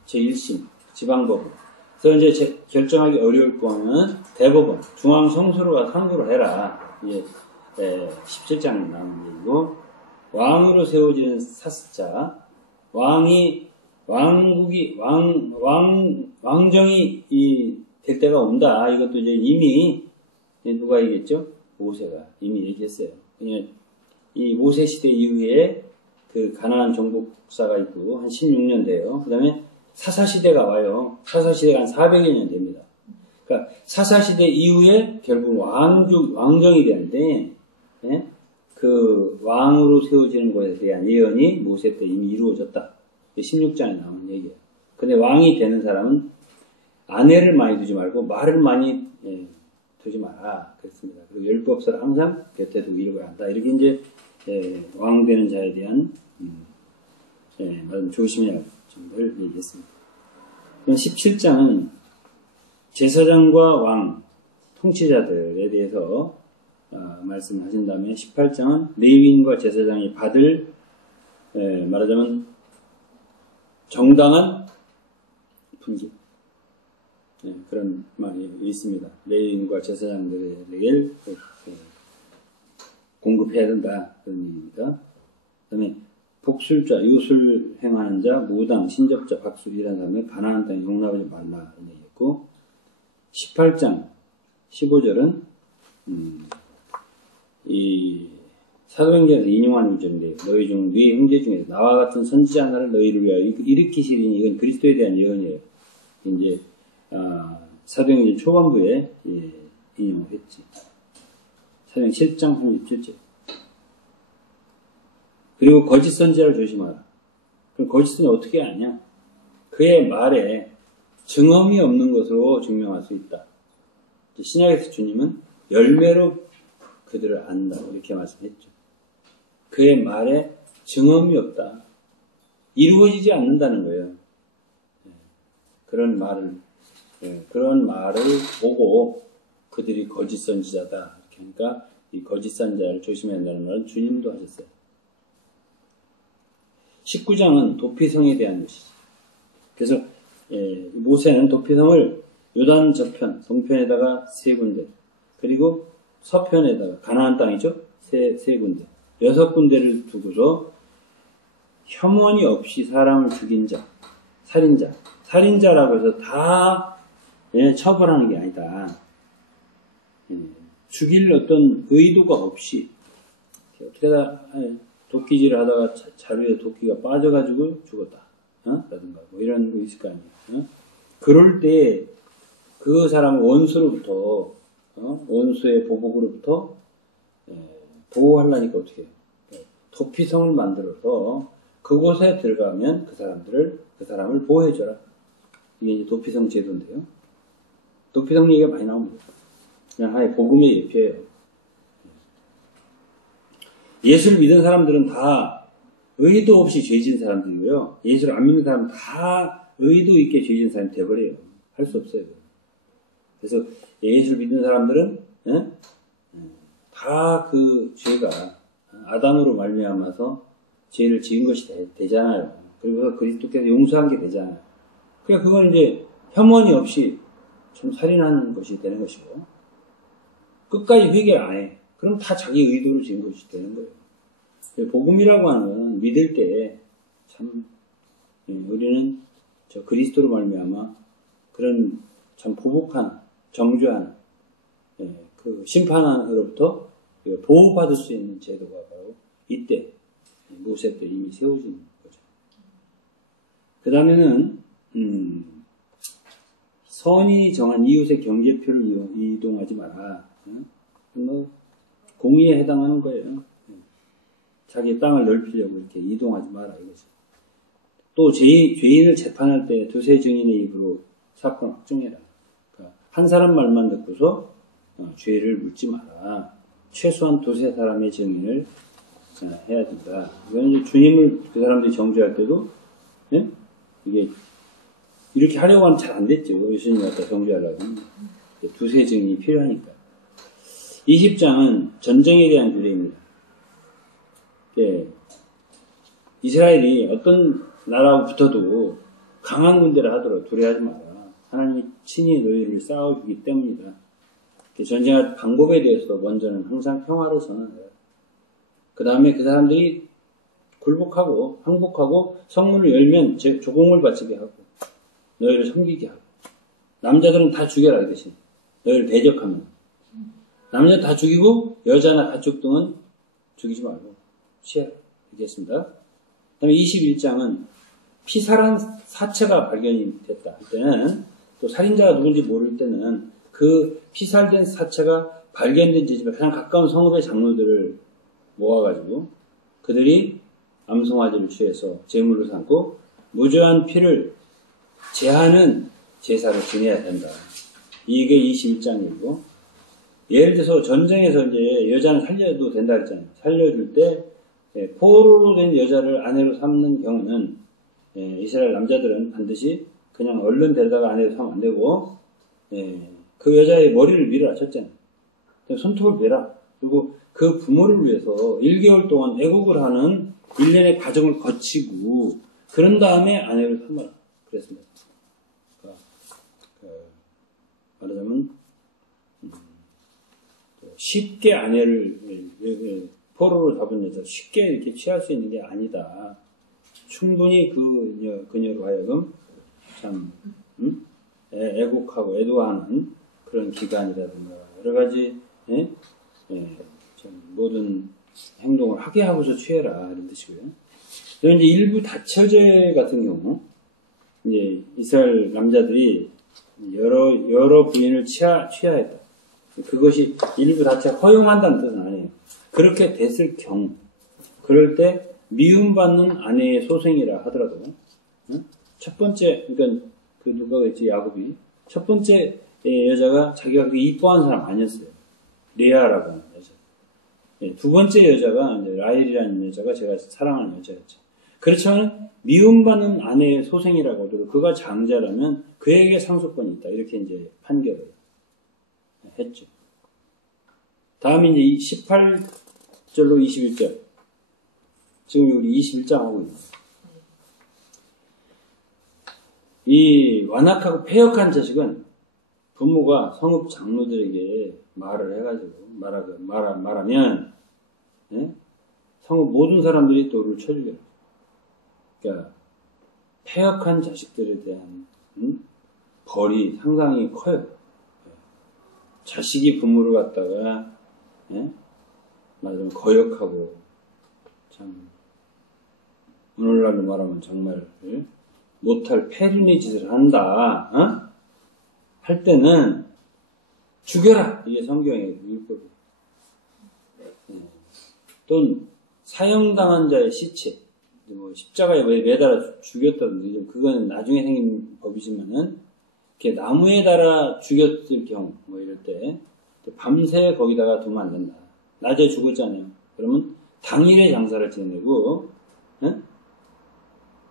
제1심 지방법원. 그래서 이제 결정하기 어려울 거면 대법원 중앙성소로가 상고를 해라. 이게 17장에 나오는 얘기고, 왕으로 세워지는 사스자, 왕정이 될 때가 온다. 이것도 이제 이미 누가 얘기했죠? 모세가 이미 얘기했어요. 그냥 이 모세 시대 이후에 그 가나안 정복사가 있고 한 16년 돼요. 그 다음에 사사시대가 와요. 사사시대가 한 400여 년 됩니다. 그러니까 사사시대 이후에 결국 왕정이 되는데, 그 왕으로 세워지는 것에 대한 예언이 모세 때 이미 이루어졌다. 16장에 나오는 얘기예요. 근데 왕이 되는 사람은 아내를 많이 두지 말고 말을 많이 두지 마라. 그랬습니다. 그리고 율법서를 항상 곁에 두고 읽어야 한다. 이렇게 이제, 왕 되는 자에 대한, 조심해야 할 점을 얘기했습니다. 17장은 제사장과 왕, 통치자들에 대해서 말씀하신 다음에 18장은 레위인과 제사장이 받을 말하자면 정당한 분기 그런 말이 있습니다. 레위인과 제사장들에게 공급해야 된다 그런 얘기입니다. 그 다음에 복술자, 요술 행하는 자, 무당, 신접자, 박술 이런 사람을 가나안 땅에 용납하지 말라 이런 얘기했고 18장 15절은 이 사도행전에서 인용하는 구절인데 너희 중 네 형제 중에서 나와 같은 선지자 하나를 너희를 위하여 일으키시리니 이건 그리스도에 대한 예언이에요. 이제 사도행전 초반부에 인용을 했지. 사도행전 7장 37절. 그리고 거짓 선지자를 조심하라. 그럼 거짓 선지자 어떻게 아냐? 그의 말에 증언이 없는 것으로 증명할 수 있다. 신약에서 주님은 열매로 그들을 안다 이렇게 말씀했죠. 그의 말에 증언이 없다. 이루어지지 않는다는 거예요. 그런 말을 보고 그들이 거짓 선지자다. 그러니까 이 거짓 선지자를 조심해야 한다는 말은 주님도 하셨어요. 19장은 도피성에 대한 것이죠. 그래서 모세는 도피성을 요단 저편, 동편에다가 3군데, 그리고 서편에다가 가나안 땅이죠. 3군데, 6군데를 두고서 혐오이 없이 사람을 죽인 자, 살인자라고 해서 다 처벌하는 게 아니다. 죽일 어떤 의도가 없이 어떻게다 도끼질을 하다가 자루에 도끼가 빠져가지고 죽었다. 라든가 뭐 이런 거 있을 거 아니에요. 그럴 때 그 사람 원수로부터 원수의 보복으로부터 보호하려니까 어떻게 해요? 도피성을 만들어서 그곳에 들어가면 그 사람을 보호해줘라. 이게 이제 도피성 제도인데요. 도피성 얘기가 많이 나옵니다. 그냥 하나의 복음의 예표예요. 예수를 믿은 사람들은 다 의도 없이 죄진 사람들이고요. 예수를 안 믿는 사람은 다 의도 있게 죄진 사람이 되어버려요. 할 수 없어요. 그래서 예수를 믿는 사람들은 다 그 죄가 아담으로 말미암아서 죄를 지은 것이 되잖아요. 그리고 그리스도께서 용서한 게 되잖아요. 그러니까 그건 이제 혐오이 없이 좀 살인하는 것이 되는 것이고 끝까지 회개를 안 해. 그럼 다 자기 의도를 지은 것이 되는 거예요. 복음이라고 하는 건 믿을 때 참 우리는 저 그리스도로 말미암아 그런 참 보복한 정죄하는 그 심판으로부터 보호받을 수 있는 제도가 바로 이때 모세 때 이미 세워진 거죠. 그 다음에는 선이 정한 이웃의 경계표를 이동하지 마라. 뭐 공의에 해당하는 거예요. 자기 땅을 넓히려고 이렇게 이동하지 마라 이거죠. 또 죄인을 재판할 때 두세 증인의 입으로 사건 확정해라. 그러니까 한 사람 말만 듣고서 죄를 묻지 마라. 최소한 두세 사람의 증인을 해야 된다. 이건 이제 주님을 그 사람들이 정죄할 때도 이게 이렇게 하려고 하면 잘 안 됐죠. 예수님 갖다 정죄하려고 하면 두세 증인이 필요하니까. 20장은 전쟁에 대한 규례입니다. 이스라엘이 어떤 나라하고 붙어도 강한 군대를 하더라도 두려워하지 마라. 하나님이 친히 너희를 싸워주기 때문이다. 전쟁할 방법에 대해서 먼저는 항상 평화를 선언해요. 그 다음에 그 사람들이 굴복하고 항복하고 성문을 열면 조공을 바치게 하고 너희를 섬기게 하고 남자들은 다 죽여라 이 대신 너희를 대적하면 남자 다 죽이고 여자나 가축 등은 죽이지 말고 취하라 이렇게 했습니다. 그 다음에 21장은 피살한 사체가 발견이 됐다 할 때는 또 살인자가 누군지 모를 때는 그 피살된 사체가 발견된 지점에 가장 가까운 성읍의 장로들을 모아가지고 그들이 암송아지를 취해서 제물로 삼고 무죄한 피를 제하는 제사를 지내야 된다. 이게 21장이고 예를 들어서 전쟁에서 이제 여자는 살려도 된다 했잖아요. 살려줄 때 포로로 된 여자를 아내로 삼는 경우는 이스라엘 남자들은 반드시 그냥 얼른 데려다가 아내로 삼으면 안 되고 그 여자의 머리를 밀어라 쳤잖아요. 손톱을 베라. 그리고 그 부모를 위해서 1개월 동안 애국을 하는 일련의 과정을 거치고 그런 다음에 아내를 삼아라. 그랬습니다. 말하자면 쉽게 아내를 포로로 잡은 여자 쉽게 이렇게 취할 수 있는 게 아니다. 충분히 그녀로 하여금 참 애국하고 애도하는 그런 기간이라든가 여러 가지 참 모든 행동을 하게 하고서 취해라 이런 뜻이고요. 그리고 이제 일부 다처제 같은 경우 이제 이스라엘 남자들이 여러 부인을 취하했다. 그것이 일부 다처 허용한다는 뜻은 아니에요. 그렇게 됐을 경우 그럴 때 미움받는 아내의 소생이라 하더라도 첫 번째 그러니까 그 누가 그랬지 야곱이 첫 번째 여자가 자기가 그렇게 이뻐하는 사람 아니었어요. 레아라고 하는 여자. 두 번째 여자가 이제 라헬이라는 여자가 제가 사랑하는 여자였죠. 그렇지만 미움받는 아내의 소생이라고 하더라도 그가 장자라면 그에게 상속권이 있다. 이렇게 이제 판결을 했죠. 다음에 이제 18절로 21절. 지금 우리 21장 하고 있는 이 완악하고 폐역한 자식은 부모가 성읍 장로들에게 말을 해가지고 말하면 성읍 모든 사람들이 돌을 쳐주게. 그러니까 폐역한 자식들에 대한 벌이 상당히 커요. 자식이 부모를 갖다가 말하자면 거역하고 참 오늘날로 말하면 정말 못할 폐륜의 짓을 한다. 할 때는 죽여라. 이게 성경의 율법이에요. 또는 사형당한 자의 시체, 뭐 십자가에 매달아 죽였다든지 그거는 나중에 생긴 법이지만은 이렇게 나무에 달아 죽였을 경우 뭐 이럴 때 밤새 거기다가 두면 안 된다. 낮에 죽었잖아요. 그러면 당일에 장사를 지내고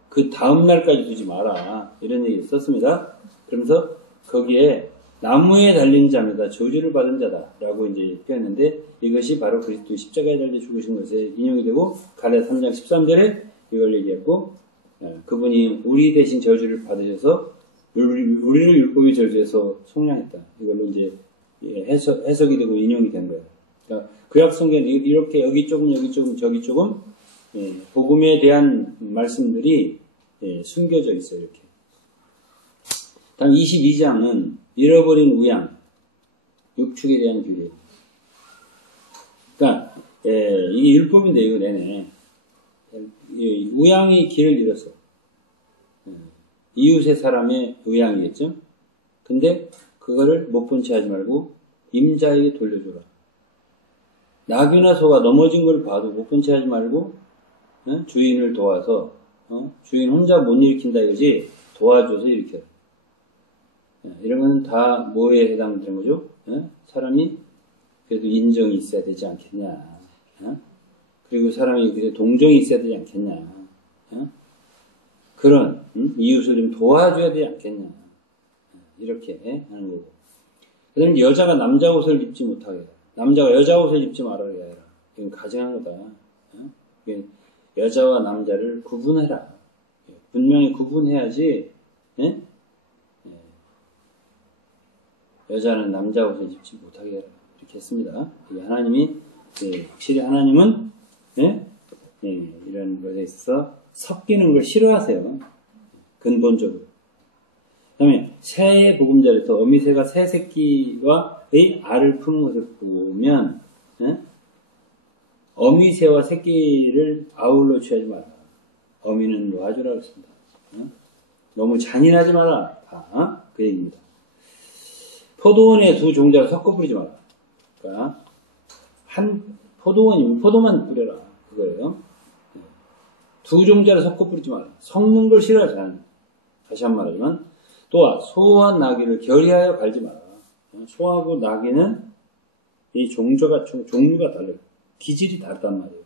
그 다음 날까지 두지 마라. 이런 얘기 썼습니다. 그러면서 거기에 나무에 달린 자입니다. 저주를 받은 자다라고 이제 표현했는데 이것이 바로 그리스도의 십자가에 달려 죽으신 것에 인용이 되고 갈라디아 3장 13절에 이걸 얘기했고 그분이 우리 대신 저주를 받으셔서 우리를 율법의 저주에서 속량했다. 이걸로 이제 해석이 되고 인용이 된 거예요. 그러니까 구약 성경에 이렇게 여기 조금 저기 조금 복음에 대한 말씀들이 숨겨져 있어요. 이렇게. 다음 22장은 잃어버린 우양, 육축에 대한 규례. 그러니까 이게 율법인데 이거 내내 우양이 길을 잃었어. 이웃의 사람의 우양이겠죠. 근데 그거를 못 본 채 하지 말고 임자에게 돌려줘라. 나귀나 소가 넘어진 걸 봐도 못 본 채 하지 말고 주인을 도와서 주인 혼자 못 일으킨다 이거지 도와줘서 일으켜라. 이러면 다 뭐에 해당되는 거죠? 사람이 그래도 인정이 있어야 되지 않겠냐. 그리고 사람이 그래도 동정이 있어야 되지 않겠냐. 그런 이웃을 좀 도와줘야 되지 않겠냐. 이렇게 하는 거고. 그 다음에 여자가 남자 옷을 입지 못하게 해라. 남자가 여자 옷을 입지 말아야 해라. 이건 가증한 거다. 여자와 남자를 구분해라. 분명히 구분해야지. 여자는 남자 옷을 입지 못하게 해라. 이렇게 했습니다. 하나님이 확실히 하나님은 이런 것에 있어서 섞이는 걸 싫어하세요. 근본적으로. 그 다음에 새의 보금자리에서 어미새가 새 새끼와의 알을 푸는 것을 보면 어미새와 새끼를 아울러 취하지 마라. 어미는 놓아주라 그랬습니다. 너무 잔인하지 마라. 그 얘기입니다. 포도원에 두 종자를 섞어 뿌리지 마라. 그러니까 포도원이면 포도만 뿌려라. 그거예요. 두 종자를 섞어 뿌리지 마라. 섞는 걸 싫어하지 않아요. 다시 한 번 말하지만 또한 소와 나귀를 결의하여 갈지 마라. 소하고 나귀는 이 종류가 달라요. 기질이 다르단 말이에요.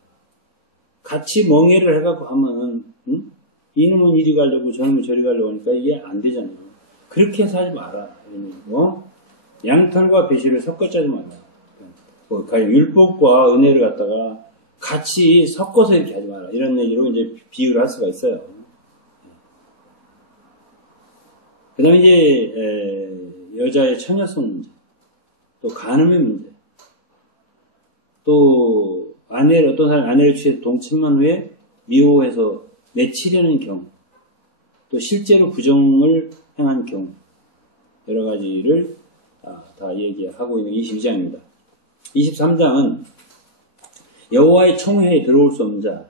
같이 멍해를 해갖고 하면, 이놈은 이리 가려고 저놈은 저리 가려고 하니까 이게 안 되잖아요. 그렇게 해서 하지 마라. 이런 얘기고, 양털과 배실을 섞어 짜지 마라. 율법과 은혜를 갖다가 같이 섞어서 이렇게 하지 마라. 이런 얘기로 이제 비유를 할 수가 있어요. 그 다음에 이제, 여자의 처녀성 문제, 또 간음의 문제, 또 어떤 사람이 아내를 취해서 동침만 후에 미호해서 내치려는 경우, 또 실제로 부정을 행한 경우, 여러 가지를 다 얘기하고 있는 22장입니다. 23장은 여호와의 총회에 들어올 수 없는 자,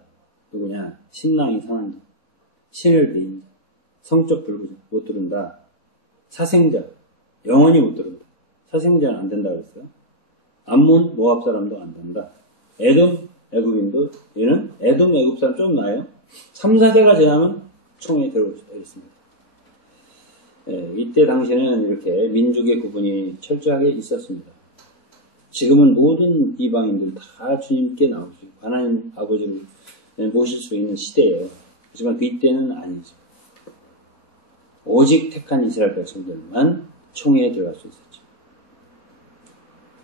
누구냐? 신랑이 상한 자, 신을 배인 자, 성적 불구자, 못 들은다. 사생자, 영원히 못 들은다. 사생자는 안 된다 그랬어요. 암몬, 모압 사람도 안 된다. 에돔, 애굽인도, 얘는 에돔, 애굽 사람 좀 나아요. 3, 4대가 지나면 총회에 들어올 수 있습니다. 이때 당시에는 이렇게 민족의 구분이 철저하게 있었습니다. 지금은 모든 이방인들 다 주님께 나오시고 하나님 아버지를 모실 수 있는 시대예요. 하지만 그때는 아니죠. 오직 택한 이스라엘 백성들만 총회에 들어갈 수 있었죠.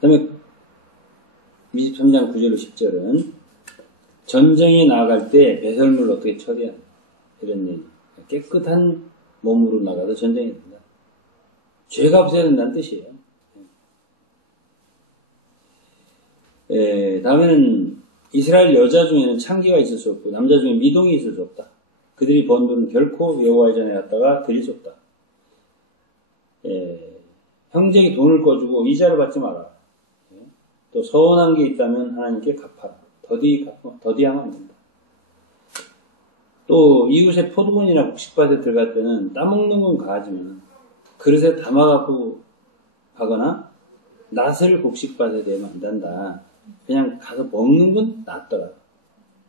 그 다음에 23장 9절로 10절은 전쟁에 나아갈 때 배설물을 어떻게 처리하는가 이런 얘기. 깨끗한 몸으로 나가서 전쟁에 된다. 죄가 없어야 된다는 뜻이에요. 다음에는 이스라엘 여자 중에는 창기가 있을 수 없고 남자 중에 미동이 있을 수 없다. 그들이 번 돈은 결코 여호와의 전에 갔다가 드릴 수 없다. 형제에게 돈을 꺼주고 이자를 받지 마라. 또 서운한 게 있다면 하나님께 갚아라. 더디하면 안 된다. 또 이웃의 포도원이나 곡식밭에 들어갈 때는 따먹는 건 가하지만 그릇에 담아갖고 가거나 낫을 곡식밭에 대면 안 된다. 그냥 가서 먹는 건 낫더라.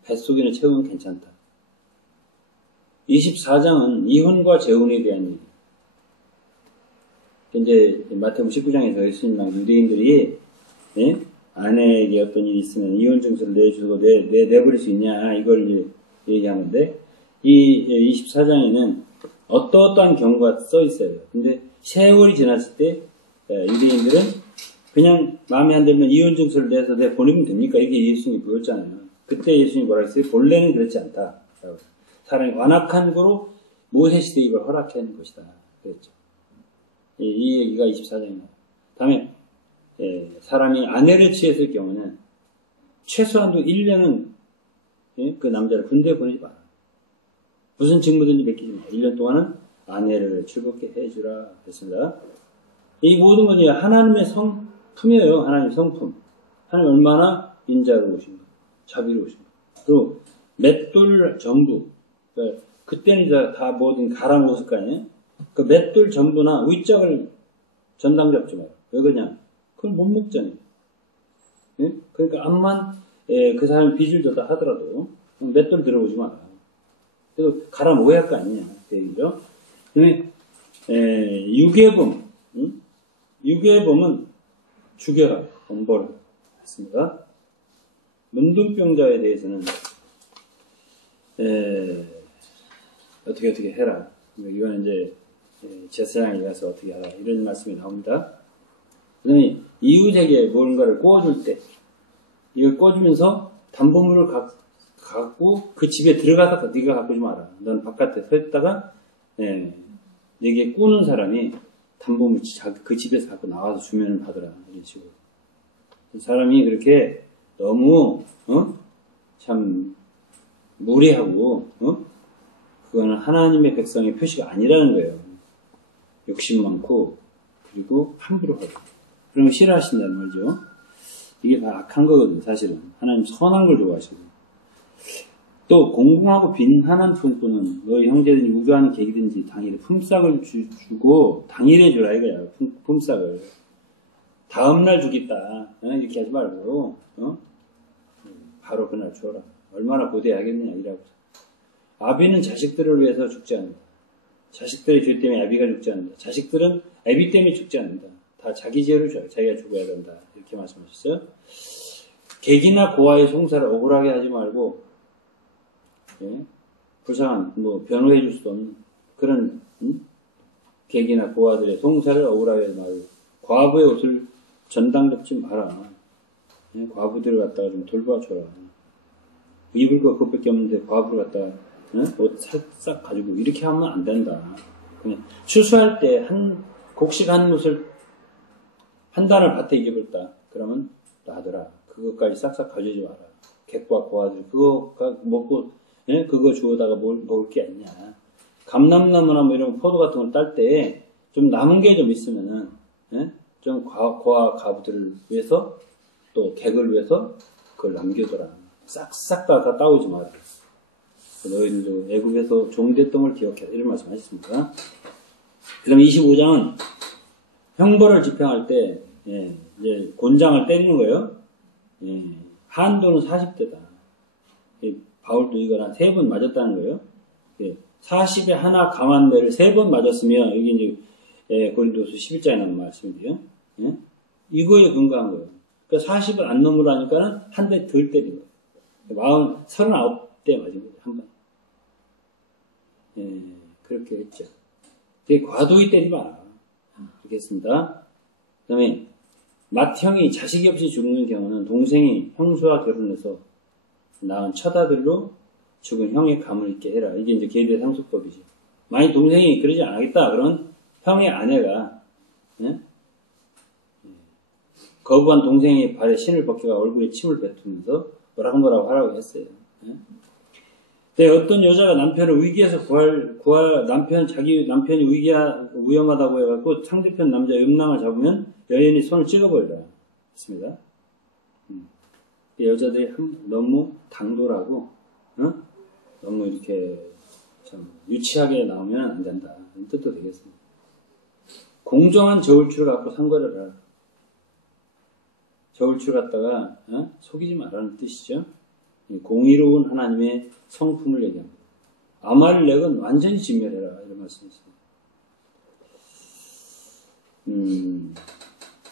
뱃속에는 채우면 괜찮다. 24장은 이혼과 재혼에 대한 얘기. 이제 마태복음 19장에서 예수님랑 유대인들이 아내에게 어떤 일이 있으면 이혼 증서를 내주고 내버릴 수 있냐 이걸 얘기하는데 이 24장에는 어떠한 경우가 써 있어요. 근데 세월이 지났을 때 유대인들은 그냥 마음에 안 들면 이혼 증서를 내서 보내면 됩니까? 이렇게 예수님이 보였잖아요. 그때 예수님이 뭐라 했어요? 본래는 그렇지 않다. 사람이 완악한 거로 모세시대 이걸 허락한 것이다. 그랬죠. 이 얘기가 24장입니다. 다음에 사람이 아내를 취했을 경우는 최소한도 1년은 그 남자를 군대에 보내지 마라. 무슨 직무든지 맡기지 마라. 1년 동안은 아내를 즐겁게 해주라. 그랬습니다. 이 모든 건 하나님의 성품이에요. 하나님의 성품. 하나님 얼마나 인자로우신가, 자비로우신가. 또 맷돌 전부. 그때는 다 뭐든 갈아먹었을 거 아니에요? 그 맷돌 전부나 윗짝을 전당 잡지 마요. 왜 그러냐? 그걸 못 먹잖아요. 예? 그러니까 암만 그 사람이 빚을 졌다 하더라도 맷돌 들어오지 마라. 그래서 갈아먹어야 할 거 아니냐. 그 얘기죠. 그다음에 유괴범. 유괴범은 죽여라. 엄벌. 했습니다. 문둥병자에 대해서는 어떻게 해라. 이거는 이제 제사장에 가서 어떻게 하라. 이런 말씀이 나옵니다. 그 다음에 이웃에게 뭔가를 꼬아줄 때 이걸 꼬주면서 담보물을 갖고 그 집에 들어가서 네가 갖고 좀 마라. 넌 바깥에 서 있다가 네게 꾸는 사람이 담보물 그 집에서 갖고 나와서 주면 하더라. 이런 식으로. 사람이 그렇게 너무 참 무례하고 그거는 하나님의 백성의 표시가 아니라는 거예요. 욕심 많고 그리고 함부로 하고 그러면 싫어하신다는 말이죠. 이게 다 악한 거거든요. 사실은 하나님 선한 걸 좋아하시고 또 공공하고 빈한한 품꾼은 너희 형제들이 우겨하는 계기든지 당일에 품삯을 주고 당일에 주라 이거야. 품삯을 다음날 주겠다 이렇게 하지 말고 바로 그날 주어라. 얼마나 고대하겠느냐 이라고. 아비는 자식들을 위해서 죽지 않는다. 자식들의 죄 때문에 아비가 죽지 않는다. 자식들은 아비 때문에 죽지 않는다. 다 자기 죄로 자기가 죽어야 된다. 이렇게 말씀하셨어요. 객이나 고아의 송사를 억울하게 하지 말고, 예? 불쌍한, 변호해 줄 수도 없는 그런, 객이나 고아들의 송사를 억울하게 하지 말고, 과부의 옷을 전당 덮지 마라. 예? 과부들을 갖다가 좀 돌봐줘라. 입을 거 그것밖에 없는데 과부를 갖다가, 옷 싹 가지고, 이렇게 하면 안 된다. 그냥, 추수할 때 곡식 한 옷을 한 단을 밭에 입었다. 그러면 놔둬라. 그것까지 싹싹 가져오지 마라. 객과 고아들 그거 먹고 그거 주워다가 먹을 게 아니냐. 감람나무나 이런 포도 같은 걸 딸 때 좀 남은 게 좀 있으면은 좀 고아 가부들을 위해서 또 객을 위해서 그걸 남겨둬라. 싹싹 다 따오지 마라. 너희들도 애굽에서 종됐던 걸 기억해라. 이런 말씀 하셨습니다. 그 다음에 25장은 형벌을 집행할 때 이제 곤장을 때리는 거예요. 한도는 40대다. 바울도 이거나 3번 맞았다는 거예요. 40에 하나 감한 대를 3번 맞았으면, 여기 이제, 고린도서 11장에 나온 말씀인데요. 이거에 근거한 거예요. 그러니까 40을 안 넘으라니까는 한 대 덜 때린 거예요. 39대 맞은 거예요, 한 번. 그렇게 했죠. 과도히 때리지 마라. 그렇게 했습니다. 그 다음에, 맏형이 자식이 없이 죽는 경우는 동생이 형수와 결혼해서 낳은 처아들로 죽은 형의 감을 있게 해라. 이게 이제 계류의 상속법이죠. 만약 동생이 그러지 않겠다. 그러면 형의 아내가 거부한 동생의 발에 신을 벗겨가 얼굴에 침을 뱉으면서 뭐라고 하라고 했어요. 근데 어떤 여자가 남편을 위기에서 자기 남편이 위험하다고 해갖고 상대편 남자의 음낭을 잡으면 여인이 손을 찍어버리라 했습니다. 여자들이 너무 당돌하고, 너무 이렇게 참 유치하게 나오면 안 된다. 이런 뜻도 되겠습니다. 공정한 저울추를 갖고 상거를 하라. 저울추 갖다가 속이지 말라는 뜻이죠. 공의로운 하나님의 성품을 얘기합니다. 아말렉은 완전히 진멸해라. 이런 말씀이십니다.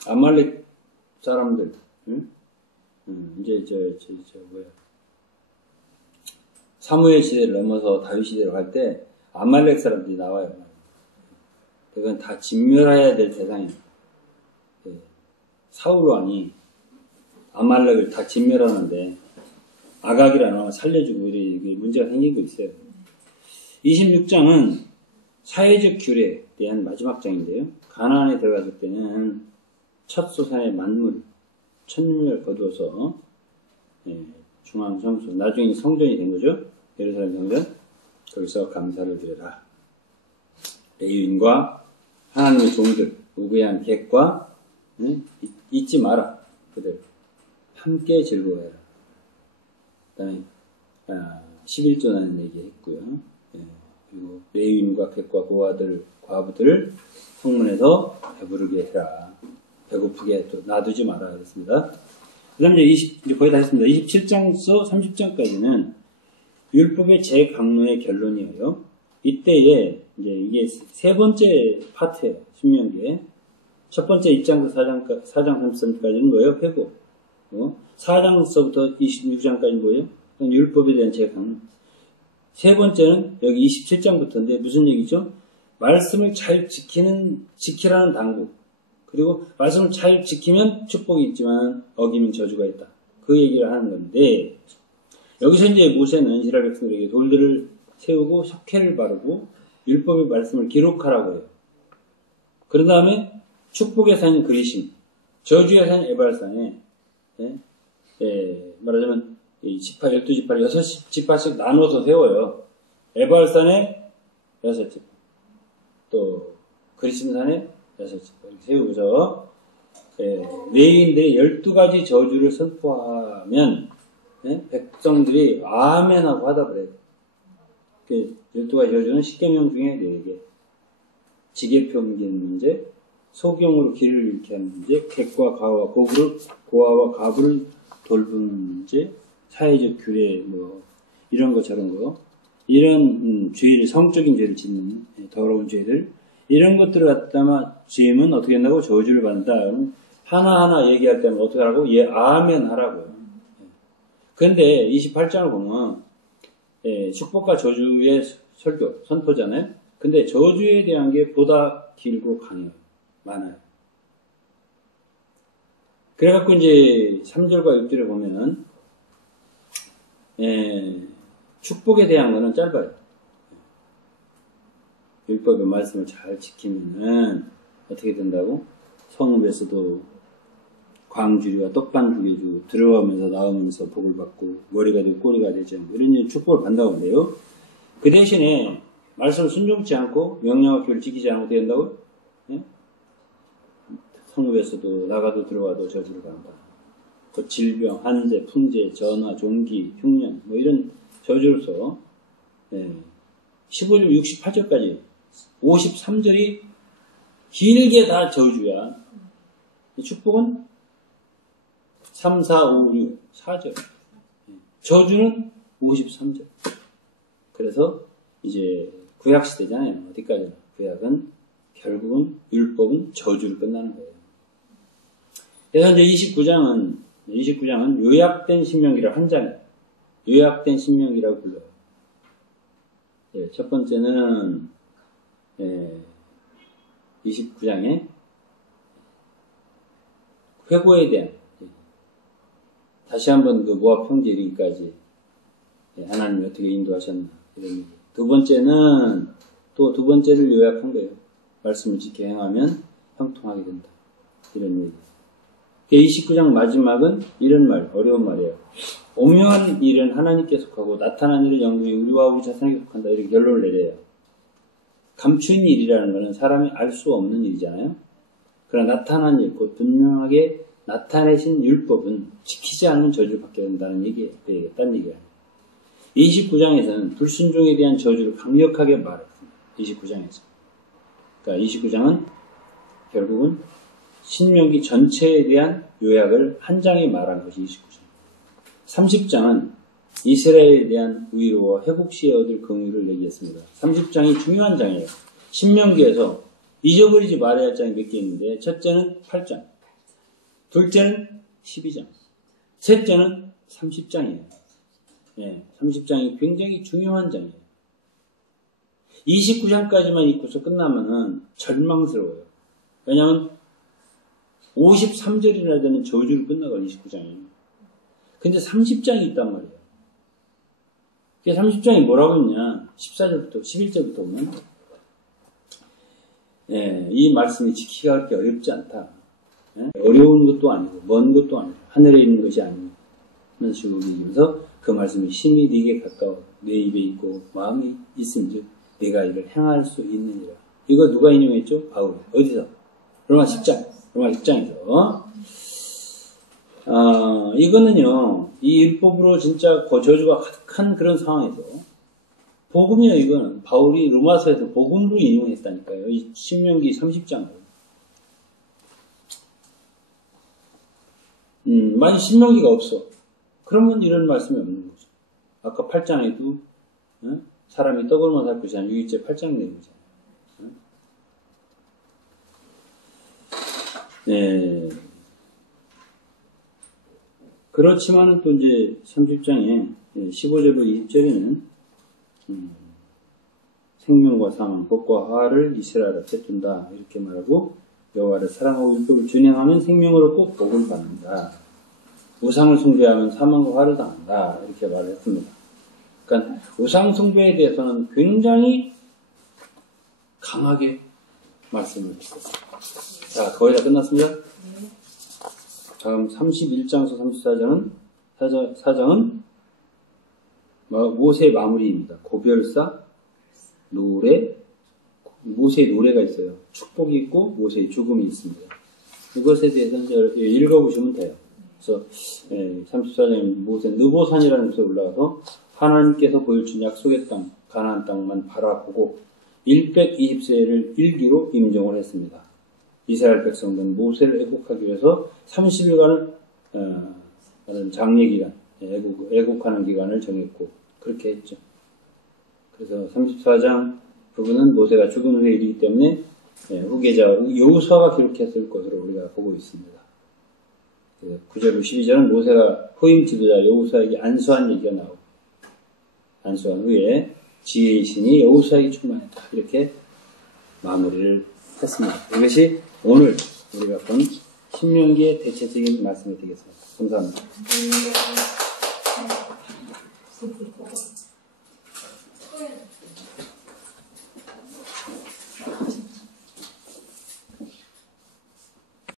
아말렉 사람들, 이제 사무엘 시대를 넘어서 다윗 시대로 갈 때 아말렉 사람들이 나와요. 그건 다 진멸해야 될 대상이에요. 사울 왕이 아말렉을 다 진멸하는데 아각이라는 왕을 살려주고 이게 문제가 생기고 있어요. 26장은 사회적 규례에 대한 마지막 장인데요. 가나안에 들어갔을 때는 첫 소산의 만물, 천년을 거두어서 중앙 성소, 나중에 성전이 된 거죠. 예루살렘 성전. 거기서 감사를 드려라. 레위인과 하나님의 종들, 우매한 객과 잊지 마라. 그들 함께 즐거워해라. 그 다음에 11조라는 얘기 했고요. 그리고 레위인과 객과 고아들, 과부들을 성문에서 배부르게 해라. 배고프게 또 놔두지 마라. 그랬습니다. 그 다음에 이제 거의 다 했습니다. 27장서 30장까지는 율법의 재강론의 결론이에요. 이때에 이제 이게 세 번째 파트예요. 신명기에. 첫 번째 1장부터 4장 33까지는 뭐예요? 회고. 4장서부터 26장까지는 뭐예요? 율법에 대한 재강론. 세 번째는 여기 27장부터인데 무슨 얘기죠? 말씀을 잘 지키라는 당부. 그리고 말씀을 잘 지키면 축복이 있지만 어기면 저주가 있다. 그 얘기를 하는 건데, 여기서 이제 모세는 이스라엘 백성들에게 돌들을 세우고 석회를 바르고 율법의 말씀을 기록하라고 해요. 그런 다음에 축복의 산 그리심, 저주의 산 에발산에 말하자면 12지파 6지파씩 나눠서 세워요. 에발산에 6지파, 또 그리심산에 6지파 이렇게 세우고서 레위인들이 12가지 저주를 선포하면 백성들이 아멘 하고 하다 그래요. 12가지 저주는 10계명 중에 4개. 지게표 옮기는 문제, 소경으로 길을 잃게 하는 문제, 객과 고아와 가부를 돌보는 문제, 사회적 규례 이런 거 저런 거, 이런 죄를, 성적인 죄를 짓는 더러운 죄들, 이런 것들을 갖다가 주임은 어떻게 한다고? 저주를 받는다. 하나하나 얘기할 때는 어떻게 하라고? 예, 아멘 하라고요. 그런데 28장을 보면 축복과 저주의 설교, 선포잖아요. 근데 저주에 대한 게 보다 길고 강해요. 많아요. 그래갖고 이제 3절과 6절에 보면은 축복에 대한 거는 짧아요. 율법의 말씀을 잘 지키면은 어떻게 된다고? 성읍에서도 광주리와 떡반 두개주 들어가면서 나오면서 복을 받고 머리가 되고 꼬리가 되지 않고 이런 축복을 받는다고 한대요. 그 대신에 말씀을 순종치 않고 명령과 규를 지키지 않고 어떻게 된다고? 성읍에서도 나가도 들어와도 저주를 받는다. 그 질병, 한재, 풍재, 전화, 종기, 흉년 뭐 이런 저주로서 15절, 68절까지 53절이 길게 다 저주야. 축복은 3, 4, 5, 6, 4절. 저주는 53절. 그래서 이제 구약시대잖아요. 어디까지나. 구약은 결국은 율법은 저주를 끝나는 거예요. 그래서 이제 29장은 요약된 신명기를 한 장이에요. 요약된 신명기라고 불러요. 첫 번째는 29장에 회고에 대한 다시 한번 그 모압 형제 이르기까지 하나님이 어떻게 인도하셨나 이런 얘기. 두 번째는 또 두 번째를 요약한 거예요. 말씀을 지켜 행하면 형통하게 된다. 이런 얘기. 29장 마지막은 이런 말, 어려운 말이에요. 오묘한 일은 하나님께 속하고 나타난 일은 영구히 우리와 우리 자손에게 속한다. 이렇게 결론을 내려요. 감추인 일이라는 것은 사람이 알 수 없는 일이잖아요. 그러나 나타난 일, 곧 분명하게 나타내신 율법은 지키지 않으면 저주를 받게 된다는 얘기예요. 딴 얘기예요. 29장에서는 불순종에 대한 저주를 강력하게 말했습니다. 29장에서. 그러니까 29장은 결국은 신명기 전체에 대한 요약을 한 장에 말한 것이 29장. 30장은 이스라엘에 대한 위로와 회복 시에 얻을 긍휼을 얘기했습니다. 30장이 중요한 장이에요. 신명기에서 잊어버리지 말아야 할 장이 몇 개 있는데 첫째는 8장, 둘째는 12장, 셋째는 30장이에요. 30장이 굉장히 중요한 장이에요. 29장까지만 읽고서 끝나면은 절망스러워요. 왜냐하면 53절이나 되는 저주를 끝나고 29장이. 근데 30장이 있단 말이에요. 30장이 뭐라고 했냐? 14절부터 11절부터 보면 이 말씀이 지키기가 그렇게 어렵지 않다. 어려운 것도 아니고 먼 것도 아니고 하늘에 있는 것이 아니고 그런 식으로 얘기하면서 그 말씀이 심히 네게 가까워 내 입에 있고 마음이 있음즉 내가 이를 행할 수 있느니라. 이거 누가 인용했죠? 바울. 어디서? 로마 10장에서. 이거는요, 이 율법으로 진짜 저주가 가득한 그런 상황에서, 복음이에요, 이거는. 바울이 로마서에서 복음으로 인용했다니까요. 이 신명기 30장을. 만약 신명기가 없어. 그러면 이런 말씀이 없는 거죠. 아까 8장에도, 사람이 떡으로만 살 것이 아니라 6일째 8장 내용이잖아요. 그렇지만 또 이제 30장에 15절로 20절에는 생명과 사망, 복과 화를 이스라엘 앞에 둔다 이렇게 말하고 여호와를 사랑하고 율법을 준행하면 생명으로 꼭 복을 받는다. 우상을 숭배하면 사망과 화를 당한다 이렇게 말을 했습니다. 그러니까 우상 숭배에 대해서는 굉장히 강하게 말씀을 했고 자 거의 다 끝났습니다. 다음 31장에서 34장은 사장은 모세의 마무리입니다. 고별사, 노래, 모세의 노래가 있어요. 축복이 있고 모세의 죽음이 있습니다. 이것에 대해서는 읽어보시면 돼요. 그래서 34장에 모세 느보산이라는 곳에 올라가서 하나님께서 보여준 약속의 땅, 가나안 땅만 바라보고 120세를 일기로 임종을 했습니다. 이스라엘 백성들은 모세를 애국하기 위해서 30일간을 장례기간, 애국하는 기간을 정했고 그렇게 했죠. 그래서 34장 부분은 모세가 죽은 후의 일이기 때문에 후계자 여호수아가 기록했을 것으로 우리가 보고 있습니다. 9절, 12절은 모세가 후임 지도자 여호수아에게 안수한 얘기가 나오고 안수한 후에 지혜의 신이 여호수아에게 충만했다. 이렇게 마무리를 했습니다. 이것이 오늘 우리가 본 신명기의 대체적인 말씀이 되겠습니다. 감사합니다. 네.